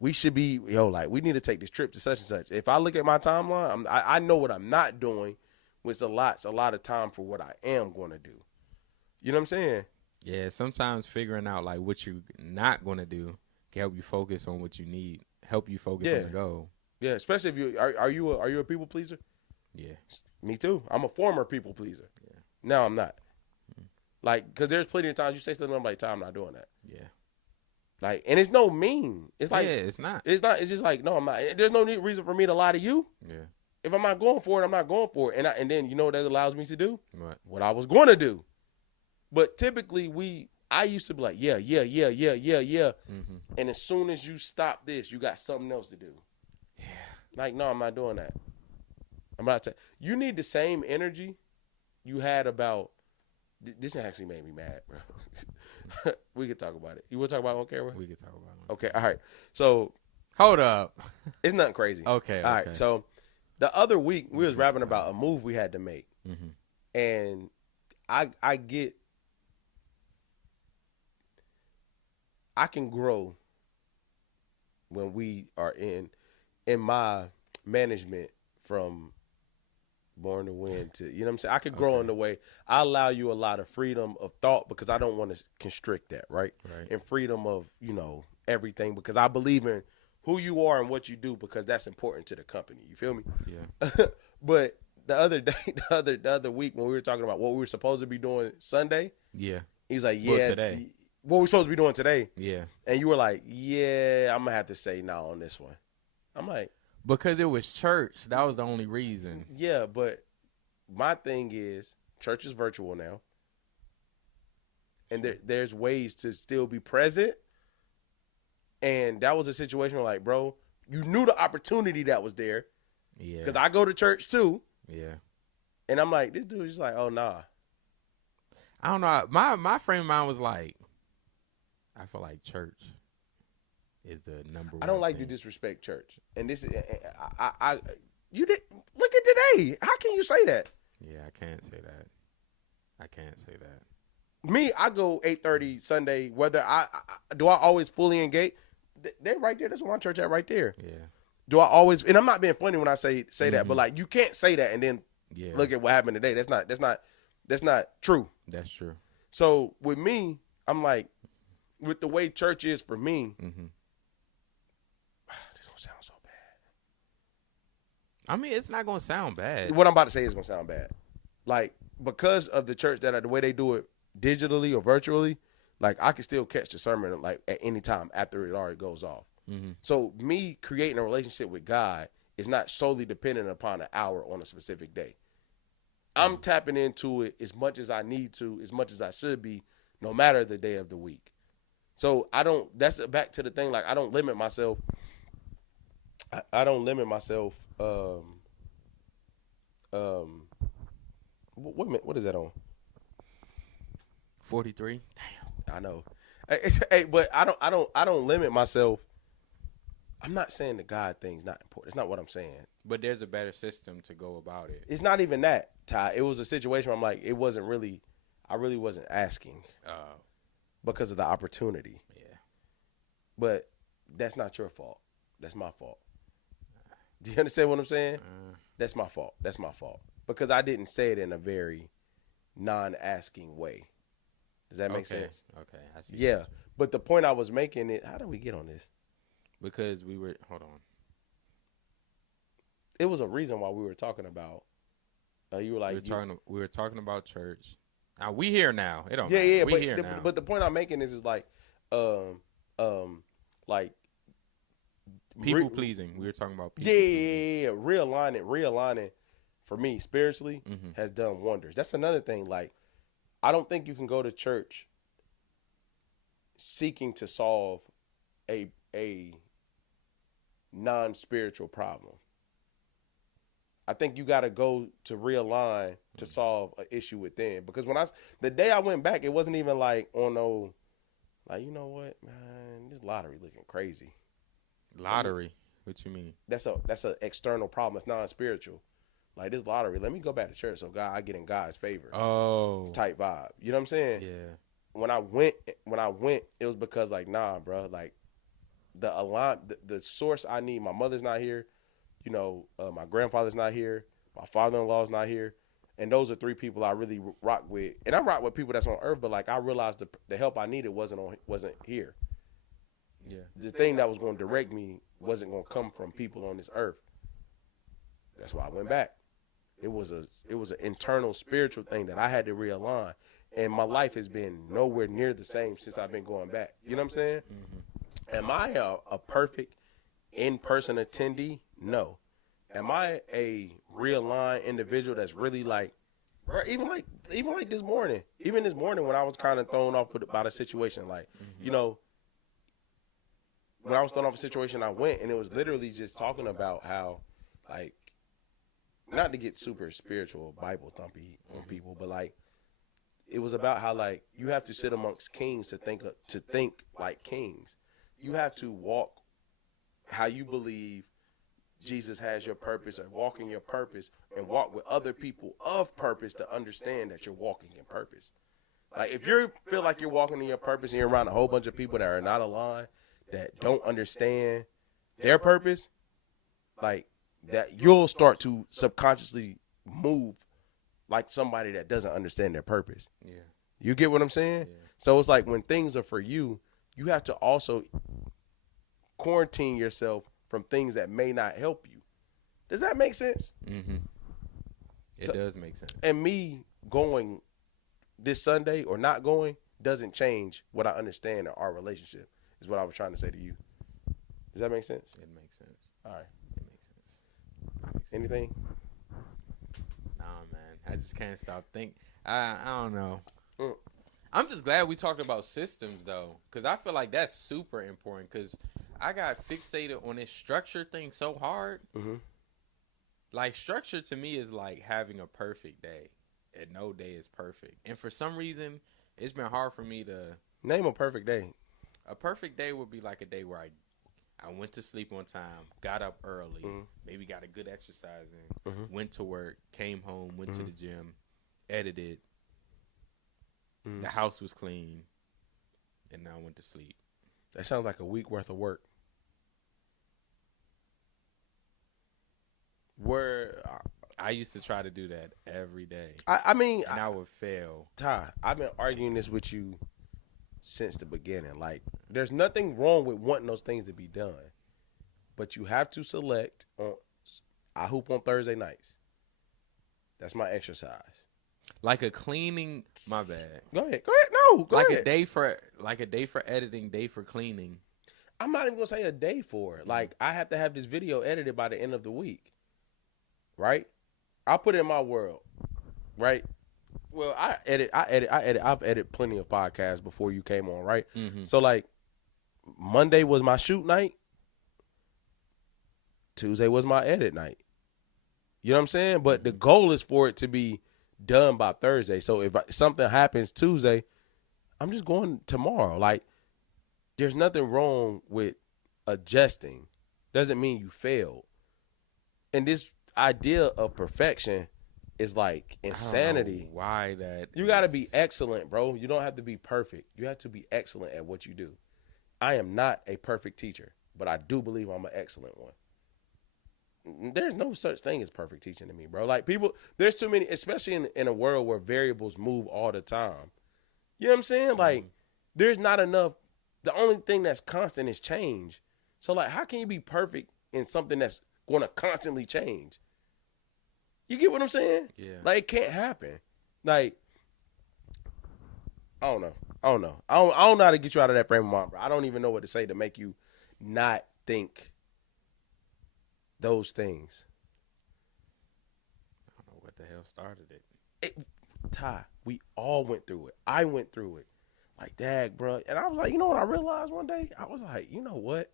we should be, like, we need to take this trip to such and such. If I look at my timeline, I know what I'm not doing, which allots a lot of time for what I am going to do. You know what I'm saying? Yeah, sometimes figuring out like what you're not going to do can help you focus on what you need, help you focus on the goal. Yeah, especially if you are you a people pleaser? Yeah. Me too. I'm a former people pleaser. Yeah. Now I'm not. Like, because there's plenty of times you say something, I'm like, I'm not doing that. Yeah. Like, and it's no mean. It's like, yeah, it's not. It's not. It's just like, no, I'm not. There's no reason for me to lie to you. Yeah. If I'm not going for it, I'm not going for it. And then you know what that allows me to do? What I was going to do. But typically I used to be like, yeah. Mm-hmm. And as soon as you stop this, you got something else to do. Yeah. Like, no, I'm not doing that. I'm about to. You need the same energy you had about. This actually made me mad, bro. We could talk about it. You want to talk about it on camera? We could talk about it. Okay, all right. So. Hold up. It's nothing crazy. Okay. All right. So the other week, we was rapping about a move we had to make. Mm-hmm. And I can grow when we are in my management from Born to Win to, you know what I'm saying? I could grow in the way I allow you a lot of freedom of thought because I don't want to constrict that, right? And freedom of, everything because I believe in who you are and what you do because that's important to the company. You feel me? Yeah. But the other day, the other week when we were talking about what we were supposed to be doing Sunday, he was like, yeah. Well, today. What we're supposed to be doing today. Yeah. And you were like, yeah, I'm going to have to say no on this one. I'm like. Because it was church. That was the only reason. Yeah, but my thing is church is virtual now. And there's ways to still be present. And that was a situation where like, bro, you knew the opportunity that was there. Yeah. Because I go to church too. Yeah. And I'm like, this dude's just like, oh, nah. I don't know. My frame of mind was like, I feel like church is the number one. I don't like to disrespect church. And this is, you did, look at today. How can you say that? Yeah, I can't say that. Me, I go 8:30 Sunday, whether I always fully engage? They're right there. That's where my church at right there. Yeah. Do I always, and I'm not being funny when I say that, but like you can't say that and then look at what happened today. That's not true. That's true. So with me, I'm like, with the way church is for me, this gonna sound so bad. I mean, it's not gonna sound bad. What I'm about to say is gonna sound bad. Like, because of the church the way they do it digitally or virtually, Like, I can still catch the sermon, like, at any time after it already goes off. Mm-hmm. So me creating a relationship with God is not solely dependent upon an hour on a specific day. I'm tapping into it as much as I need to, as much as I should be, no matter the day of the week. So that's back to the thing, like, I don't limit myself. I don't limit myself. What is that on? 43. I know. Hey, but I don't limit myself. I'm not saying the God thing's not important. It's not what I'm saying. But there's a better system to go about it. It's not even that, Ty. It was a situation where I'm like, I really wasn't asking because of the opportunity. Yeah. But that's not your fault. That's my fault. Do you understand what I'm saying? That's my fault. That's my fault. Because I didn't say it in a very non-asking way. Does that make sense? Okay, I see. Yeah. But the point I was making is, how did we get on this? Because we were, hold on. It was a reason why we were talking about. You were like, we were talking about church. Now we here now. It don't yeah, matter. yeah. We here now. But the point I'm making is like, like people pleasing. We were talking about people. Yeah. Realigning for me spiritually has done wonders. That's another thing. Like, I don't think you can go to church seeking to solve a non-spiritual problem. I think you got to go to realign to solve an issue within. Because the day I went back, it wasn't even like, oh no, like, you know what, man, this lottery looking crazy. Lottery? What you mean? That's a external problem. It's non-spiritual. Like, this lottery, let me go back to church so I get in God's favor. Oh. Type vibe. You know what I'm saying? Yeah. When I went, it was because, like, nah, bro, like, the source I need, my mother's not here, you know, my grandfather's not here, my father-in-law's not here, and those are three people I really rock with. And I rock with people that's on earth, but, like, I realized the help I needed wasn't here. Yeah. The thing that was going to direct me wasn't going to come from people on this earth. That's why I went back. It was an internal spiritual thing that I had to realign, and my life has been nowhere near the same since I've been going back. You know what I'm saying? Mm-hmm. Am I a perfect in-person attendee? No. Am I a realigned individual that's really like, bro, even like this morning, when I was kind of thrown off by the situation, like, you know, when I was thrown off a situation, I went, and it was literally just talking about how, like, not to get super spiritual Bible thumpy on people, but, like, it was about how, like, you have to sit amongst kings to think like kings. You have to walk how you believe Jesus has your purpose, or walk in your purpose, and walk with other people of purpose to understand that you're walking in purpose. Like, if you feel like you're walking in your purpose and you're around a whole bunch of people that are not aligned, that don't understand their purpose, like, that you'll start to subconsciously move like somebody that doesn't understand their purpose. Yeah. You get what I'm saying? Yeah. So it's like, when things are for you, you have to also quarantine yourself from things that may not help you. Does that make sense? Mm-hmm. It does make sense. And me going this Sunday or not going doesn't change what I understand in our relationship, is what I was trying to say to you. Does that make sense? It makes sense. All right. It makes sense. Anything? Nah, man. I just can't stop thinking. I don't know. I'm just glad we talked about systems, though, because I feel like that's super important, because I got fixated on this structure thing so hard. Mm-hmm. Like, structure to me is like having a perfect day, and no day is perfect. And for some reason, it's been hard for me to name a perfect day. A perfect day would be like a day where I went to sleep on time, got up early, maybe got a good exercise in, went to work, came home, went to the gym, edited, the house was clean, and now I went to sleep. That sounds like a week worth of work. Where I used to try to do that every day. I mean, and I would fail. Ty, I've been arguing this with you since the beginning. Like, there's nothing wrong with wanting those things to be done, but you have to select. I hoop on Thursday nights. That's my exercise. Like a cleaning. My bad. Go ahead. No, go like ahead. a day for editing, day for cleaning. I'm not even gonna say a day for it. Like I have to have this video edited by the end of the week, right? I'll put it in my world, right? Well, I've edited plenty of podcasts before you came on, right? Mm-hmm. So like Monday was my shoot night. Tuesday was my edit night. You know what I'm saying? But the goal is for it to be done by Thursday. So if something happens Tuesday, I'm just going tomorrow. Like, there's nothing wrong with adjusting. Doesn't mean you failed. And this idea of perfection is like insanity. Why that? You got to be excellent, bro. You don't have to be perfect. You have to be excellent at what you do. I am not a perfect teacher, but I do believe I'm an excellent one. There's no such thing as perfect teaching to me, bro. Like people, there's too many, especially in a world where variables move all the time. You know what I'm saying? Like, there's not enough. The only thing that's constant is change. So, like, how can you be perfect in something that's going to constantly change? You get what I'm saying? Yeah. Like, it can't happen. Like, I don't know. I don't know how to get you out of that frame of mind, bro. I don't even know what to say to make you not think those things. I don't know what the hell started it. Ty, we all went through it. I went through it. Like, dag, bro. And I was like, you know what I realized one day? I was like, you know what?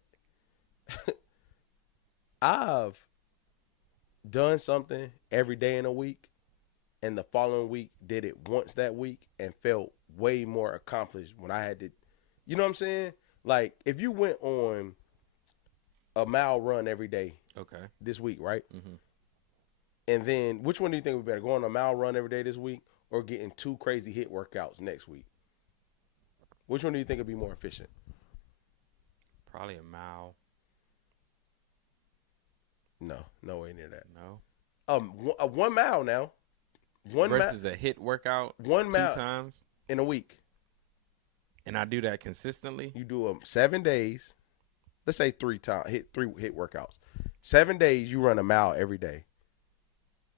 I've done something every day in a week, and the following week did it once that week and felt way more accomplished when I had to, you know what I'm saying? Like, if you went on a mile run every day this week, right? Mm-hmm. And then which one do you think would be better, going on a mile run every day this week or getting 2 crazy hit workouts next week? Which one do you think would be more efficient? Probably a mile. No way near that. No. 1 mile now. Versus a hit workout 1 mile 2 times in a week. And I do that consistently. You do them 7 days. Let's say 3 hit workouts. 7 days you run a mile every day.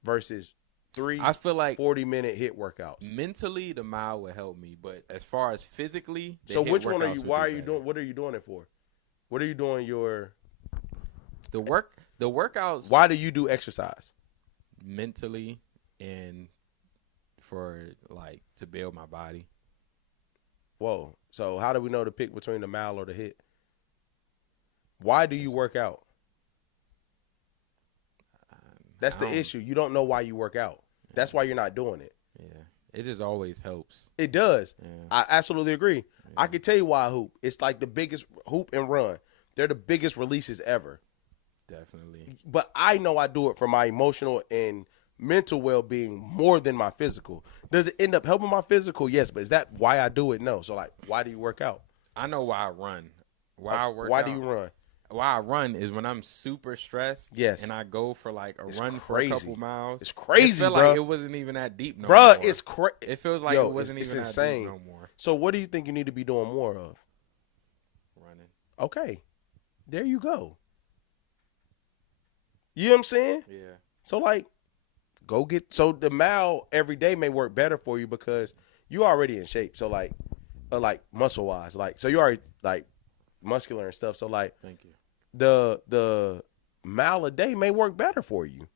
Versus 3 I feel like 40-minute hit workouts. Mentally the mile would help me, but as far as physically, so which one are you? Why are you doing? What are you doing it for? What are you doing the workouts? Why do you do exercise? Mentally and for like to build my body. Whoa. So how do we know to pick between the mile or the hit? Why do you work out? That's the issue. You don't know why you work out. That's why you're not doing it. Yeah. It just always helps. It does. Yeah. I absolutely agree. Yeah. I can tell you why I hoop. It's like the biggest hoop and run. They're the biggest releases ever. Definitely. But I know I do it for my emotional and mental well-being more than my physical. Does it end up helping my physical? Yes. But is that why I do it? No. So, like, why do you work out? I know why I run. Why do you run? Why I run is when I'm super stressed. Yes. And I go for like a run crazy. for a couple miles. It's crazy, it felt bro. like it wasn't even that deep no Bruh, more. it's crazy. It feels like it wasn't even it's that insane. deep no more. So what do you think you need to be doing more of? Running. Okay. There you go. You know what I'm saying? Yeah. So, like, so the mile every day may work better for you because you already in shape. So, like muscle wise, like, so you already like muscular and stuff. So, like, Thank you. The mile a day may work better for you.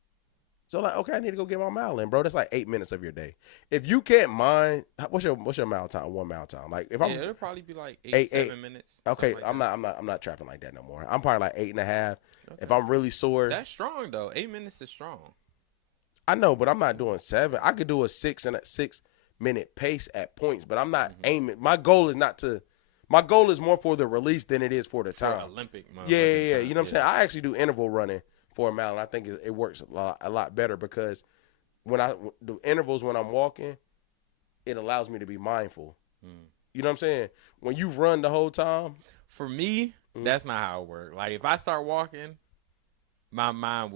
So, like, okay, I need to go get my mile in, bro. That's like 8 minutes of your day. If you can't mind, what's your mile time? 1 mile time. Like, if I'm, it'll probably be like 7 minutes. Okay, like I'm not trapping like that no more. I'm probably like 8.5. Okay. If I'm really sore, That's strong though. 8 minutes is strong. I know, but I'm not doing 7. I could do a 6 minute pace at points, but I'm not aiming. My goal is not to. My goal is more for the release than it is for the time. For Olympic. Yeah. You know what I'm saying? I actually do interval running for a mile, and I think it works a lot better because when I do intervals when I'm walking, it allows me to be mindful. You know what I'm saying? When you run the whole time. For me, that's not how it works. Like if I start walking, my mind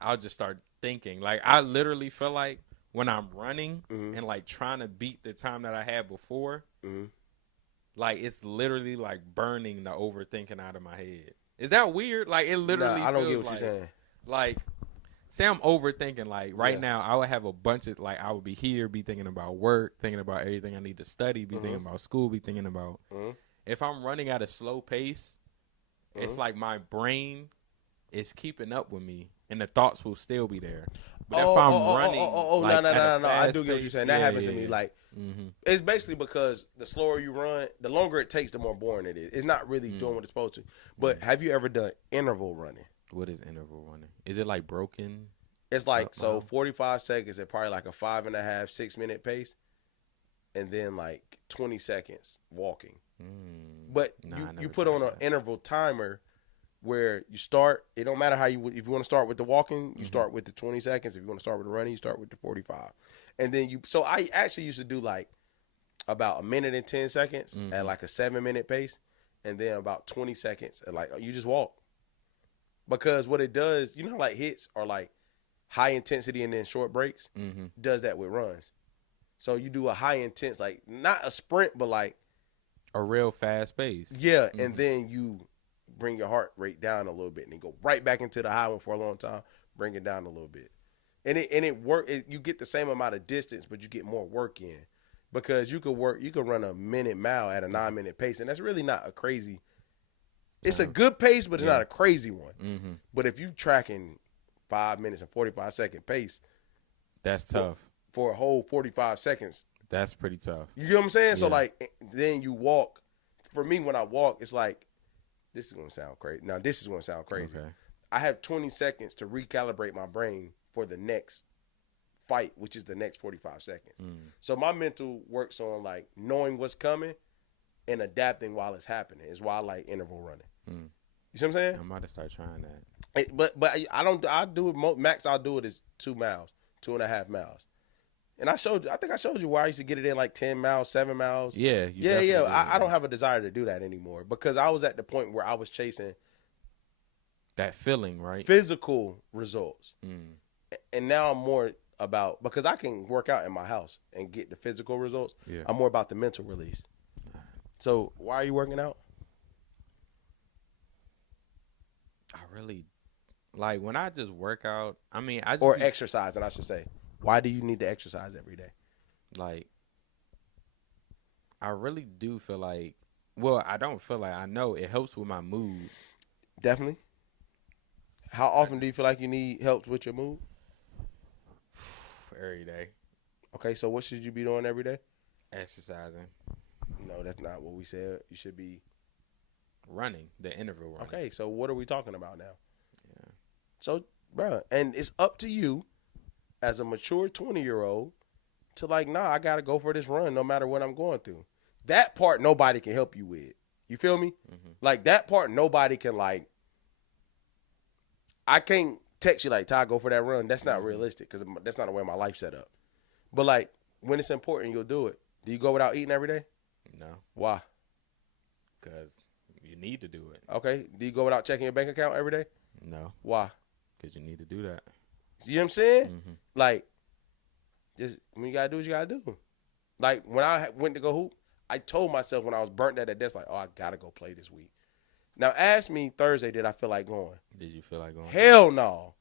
I'll just start thinking. Like I literally feel like when I'm running and like trying to beat the time that I had before, like it's literally like burning the overthinking out of my head. Is that weird? Like it literally. I don't feels get what like, you're saying. Like say I'm overthinking. Like right Yeah. now, I would have a bunch of like I would be here, be thinking about work, thinking about everything I need to study, be thinking about school, be thinking about. If I'm running at a slow pace, it's like my brain is keeping up with me, and the thoughts will still be there. But if I'm running, like, no, I do get what you're pace, saying. That happens to me. yeah. Like, it's basically because the slower you run, the longer it takes, the more boring it is. It's not really doing what it's supposed to. But have you ever done interval running? What is interval running? Is it like broken? It's like, so 45 seconds at probably like a 5.5, 6 minute pace, and then like 20 seconds walking. But you put on an interval timer where you start. It don't matter how you, if you want to start with the walking, you start with the 20 seconds. If you want to start with the running, you start with the 45. And then so I actually used to do like about 1 minute and 10 seconds at like a 7 minute pace, and then about 20 seconds at like, you just walk. Because what it does, you know, like hits are like high intensity and then short breaks. Does that with runs. So you do a high intense, like not a sprint, but like a real fast pace. Yeah, and then you bring your heart rate down a little bit, and then go right back into the high one for a long time. Bring it down a little bit, and it work. You get the same amount of distance, but you get more work in, because you could run a minute mile at a 9 minute pace, and that's really not a crazy. It's a good pace, but it's not a crazy one. But if you tracking 5 minutes and 45 second pace, that's tough for a whole 45 seconds. That's pretty tough. You get what I'm saying? Yeah. So like, then you walk. For me, when I walk, it's like, this is gonna sound crazy. Now this is gonna sound crazy. Okay. I have 20 seconds to recalibrate my brain for the next fight, which is the next 45 seconds. So my mental works on like knowing what's coming and adapting while it's happening. Is why I like interval running. You see what I'm saying? I'm about to start trying that. But I don't. I do it max. I'll do it is 2 miles, 2.5 miles. And I think I showed you why I used to get it in like 10 miles, 7 miles. Yeah. I don't have a desire to do that anymore, because I was at the point where I was chasing that feeling, right? Physical results. And now I'm more about, because I can work out in my house and get the physical results. Yeah. I'm more about the mental release. So why are you working out? I really like when I just work out. I mean, Exercising, I should say. Why do you need to exercise every day? Like, I really do feel like, well, I don't feel like, I know it helps with my mood. Definitely. How often do you feel like you need help with your mood? Every day. Okay, so what should you be doing every day? Exercising. No, that's not what we said. You should be running, the interval running. Okay, so what are we talking about now? Yeah. So, bruh, and it's up to you as a mature 20-year-old to like, nah, I got to go for this run no matter what I'm going through. That part nobody can help you with. You feel me? Like, that part nobody can, like, I can't text you like, Ty, go for that run. That's not realistic, because that's not the way my life's set up. But, like, when it's important, you'll do it. Do you go without eating every day? No. Why? Because you need to do it. Okay. Do you go without checking your bank account every day? No. Why? Because you need to do that. You know what I'm saying? Like, just when you got to do what you got to do. Like, when I went to go hoop, I told myself when I was burnt at that desk, like, oh, I got to go play this week. Now, ask me Thursday, did I feel like going? Did you feel like going? Hell no.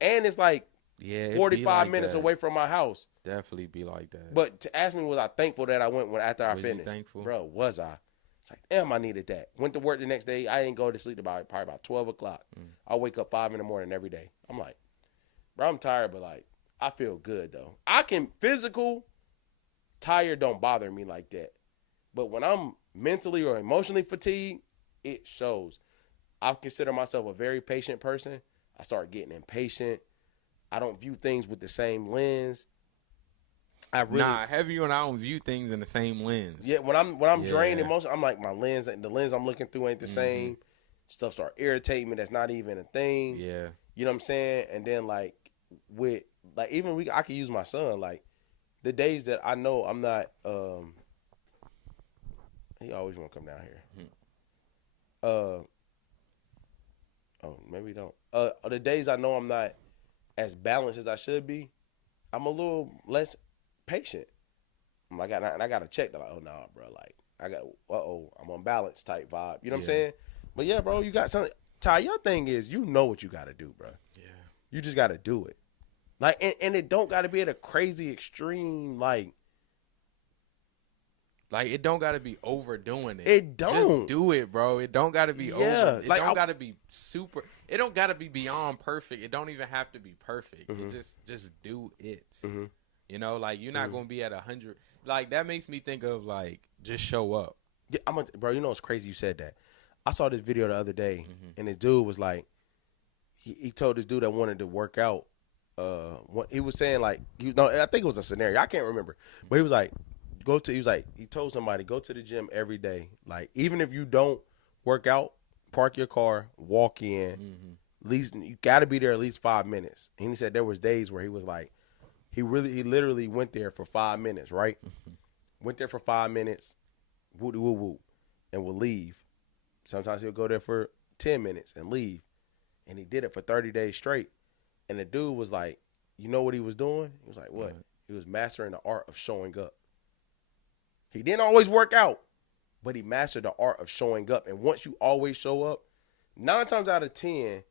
And it's like 45 like minutes that. away from my house. Definitely be like that. But to ask me, was I thankful that I went after I Was you finished? thankful? Bro, was I? It's like, damn, I needed that. Went to work the next day. I didn't go to sleep probably about 12 o'clock. I wake up 5 in the morning every day. I'm like, bro, I'm tired, but like, I feel good though. I can tired don't bother me like that. But when I'm mentally or emotionally fatigued, it shows. I consider myself a very patient person. I start getting impatient. I don't view things with the same lens. Have you and I don't view things in the same lens. Yeah, when I'm drained emotionally, I'm like, the lens I'm looking through ain't the same. Stuff start irritating me. That's not even a thing. Yeah. You know what I'm saying? And then like I could use my son. Like the days that I know I'm not. He always want to come down here. Maybe he don't. The days I know I'm not as balanced as I should be, I'm a little less patient. I'm like, I got to check that. Like, oh, nah, bro. Like, I'm unbalanced type vibe. You know what I'm saying? But yeah, bro, you got something. Ty, your thing is, you know what you got to do, bro. Yeah. You just got to do it. Like, and it don't got to be at a crazy extreme, like it don't gotta be overdoing it. It don't. Just do it, bro. It don't gotta be over. It like, don't gotta be super. It don't gotta be beyond perfect. It don't even have to be perfect. It just do it. You know, like you're not gonna be at 100. Like that makes me think of like just show up. Yeah, bro. You know it's crazy you said that. I saw this video the other day, and this dude was like, he told this dude that wanted to work out. What he was saying, like, I think it was a scenario. I can't remember, but he was like, he told somebody, go to the gym every day. Like, even if you don't work out, park your car, walk in. At least you got to be there at least 5 minutes. And he said there was days where he was like, he literally went there for 5 minutes, right? Went there for 5 minutes, woo woo woo, and would leave. Sometimes he'll go there for 10 minutes and leave. And he did it for 30 days straight. And the dude was like, you know what he was doing? He was like, what? He was mastering the art of showing up. He didn't always work out, but he mastered the art of showing up. And once you always show up, 9 times out of 10,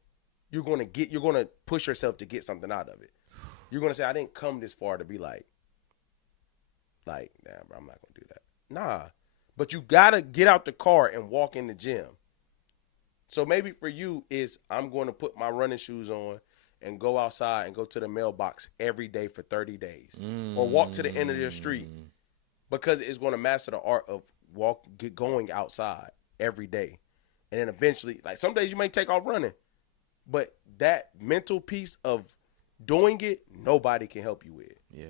you're going to push yourself to get something out of it. You're going to say, I didn't come this far to be like, nah, bro, I'm not going to do that. Nah, but you got to get out the car and walk in the gym. So maybe for you is I'm going to put my running shoes on and go outside and go to the mailbox every day for 30 days or walk to the end of the street. Because it's going to master the art of going outside every day. And then eventually, like some days you may take off running. But that mental piece of doing it, nobody can help you with. Yeah.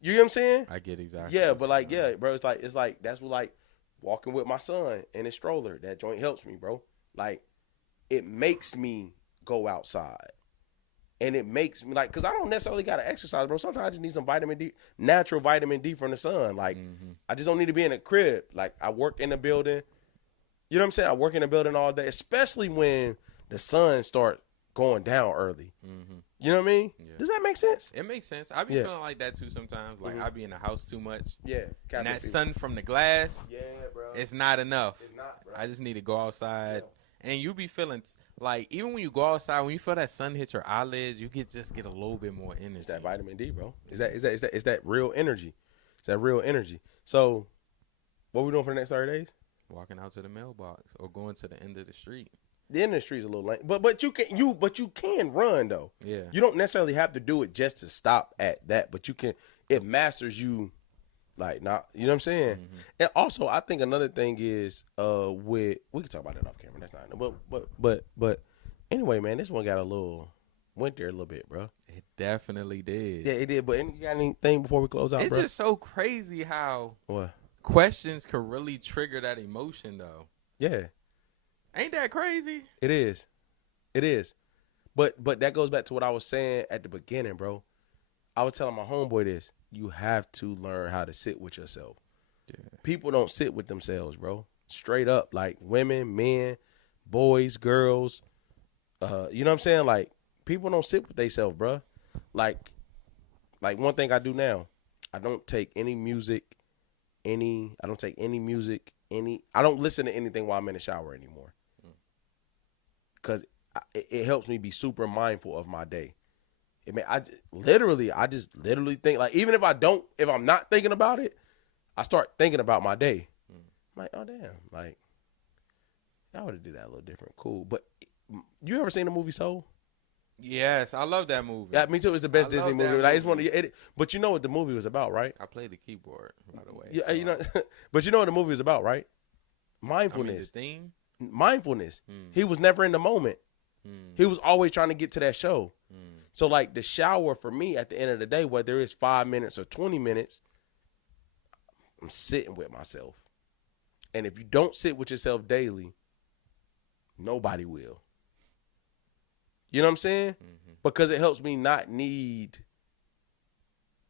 You get what I'm saying? I get exactly. Yeah, but like, yeah, bro, it's like that's what like walking with my son in his stroller. That joint helps me, bro. Like, it makes me go outside. And it makes me, like, because I don't necessarily got to exercise, bro. Sometimes I just need some vitamin D, natural vitamin D from the sun. Like, I just don't need to be in a crib. Like, I work in the building. You know what I'm saying? I work in the building all day, especially when the sun starts going down early. You know what I mean? Yeah. Does that make sense? It makes sense. I be feeling like that, too, sometimes. Like, I be in the house too much. Yeah. And that sun from the glass, bro. It's not enough. It's not, bro. I just need to go outside. Yeah. And you be feeling... Like, even when you go outside, when you feel that sun hit your eyelids, you just get a little bit more energy. It's that vitamin D, bro. Is that real energy? It's that real energy. So, what we doing for the next 30 days? Walking out to the mailbox or going to the end of the street. The end of the street is a little lame, but you can run though. Yeah. You don't necessarily have to do it just to stop at that, but you can. It masters you. Like, not, you know what I'm saying? And also, I think another thing is, we can talk about that off camera. That's not, but anyway, man, this one went there a little bit, bro. It definitely did. Yeah, it did. But you got anything before we close out, it's bro? Just so crazy how what questions could really trigger that emotion, though. Yeah. Ain't that crazy? It is. But that goes back to what I was saying at the beginning, bro. I was telling my homeboy this. You have to learn how to sit with yourself. Yeah. People don't sit with themselves, bro. Straight up. Like women, men, boys, girls. You know what I'm saying? Like, people don't sit with themselves, bro. Like one thing I do now, I don't take any music, I don't listen to anything while I'm in the shower anymore. Because it helps me be super mindful of my day. I just literally think, like, even if I'm not thinking about it, I start thinking about my day. I'm like, oh damn, like, I would have did that a little different. Cool. But you ever seen the movie Soul? Yes, I love that movie. Yeah, me too. It's the best Disney movie. Like, it's one of but you know what the movie was about, right? I played the keyboard, by the way. Yeah, so. You know, but you know what the movie was about, right? Mindfulness. The theme? Mindfulness. He was never in the moment. He was always trying to get to that show. So, like, the shower for me at the end of the day, whether it's 5 minutes or 20 minutes, I'm sitting with myself. And if you don't sit with yourself daily, nobody will. You know what I'm saying? Because it helps me not need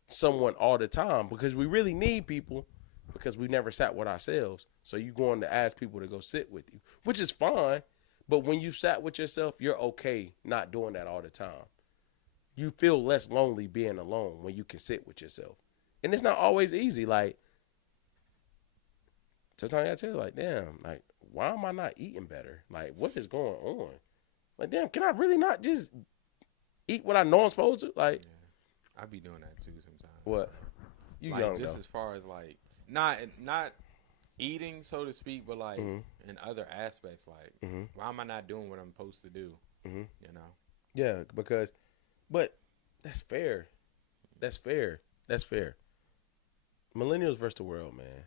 someone all the time. Because we really need people because we never sat with ourselves. So you're going to ask people to go sit with you, which is fine. But when you sat with yourself, you're okay not doing that all the time. You feel less lonely being alone when you can sit with yourself. And it's not always easy. Like, sometimes I tell you, like, damn, like, why am I not eating better? Like, what is going on? Like, damn, can I really not just eat what I know I'm supposed to. Like, I be doing that too sometimes. what? You Like, young just though. as far as like not eating, so to speak, but like in other aspects, like why am I not doing what I'm supposed to do? You know? Yeah, because, but that's fair. That's fair. That's fair. Millennials versus the world, man.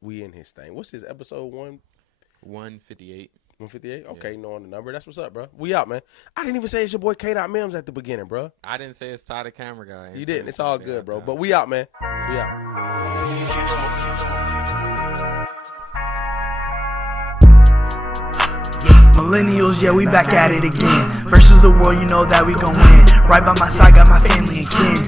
We in his thing. What's his episode 158. 158? Okay, Yeah. knowing the number. That's what's up, bro. We out, man. I didn't even say it's your boy K.Mims at the beginning, bro. I didn't say it's Ty the camera guy. You didn't. It's all good, bro. But we out, man. We out. Millennials, yeah, we back at it again. Versus the world, you know that we gon' win. Right by my side, got my family and kin.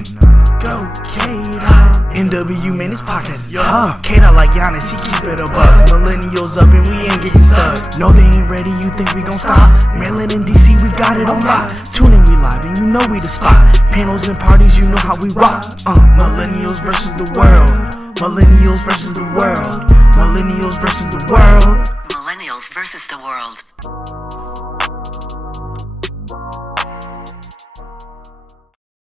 Go, K-Dot. NW, man, this podcast is tough. K-Dot like Giannis, he keep it a buck. Millennials up and we ain't getting stuck. No, they ain't ready, you think we gon' stop? Maryland and DC, we got it on lock. Tune in, we live, and you know we the spot. Panels and parties, you know how we rock. Millennials versus the world. Millennials versus the world. Millennials versus the world. Millennials versus the world.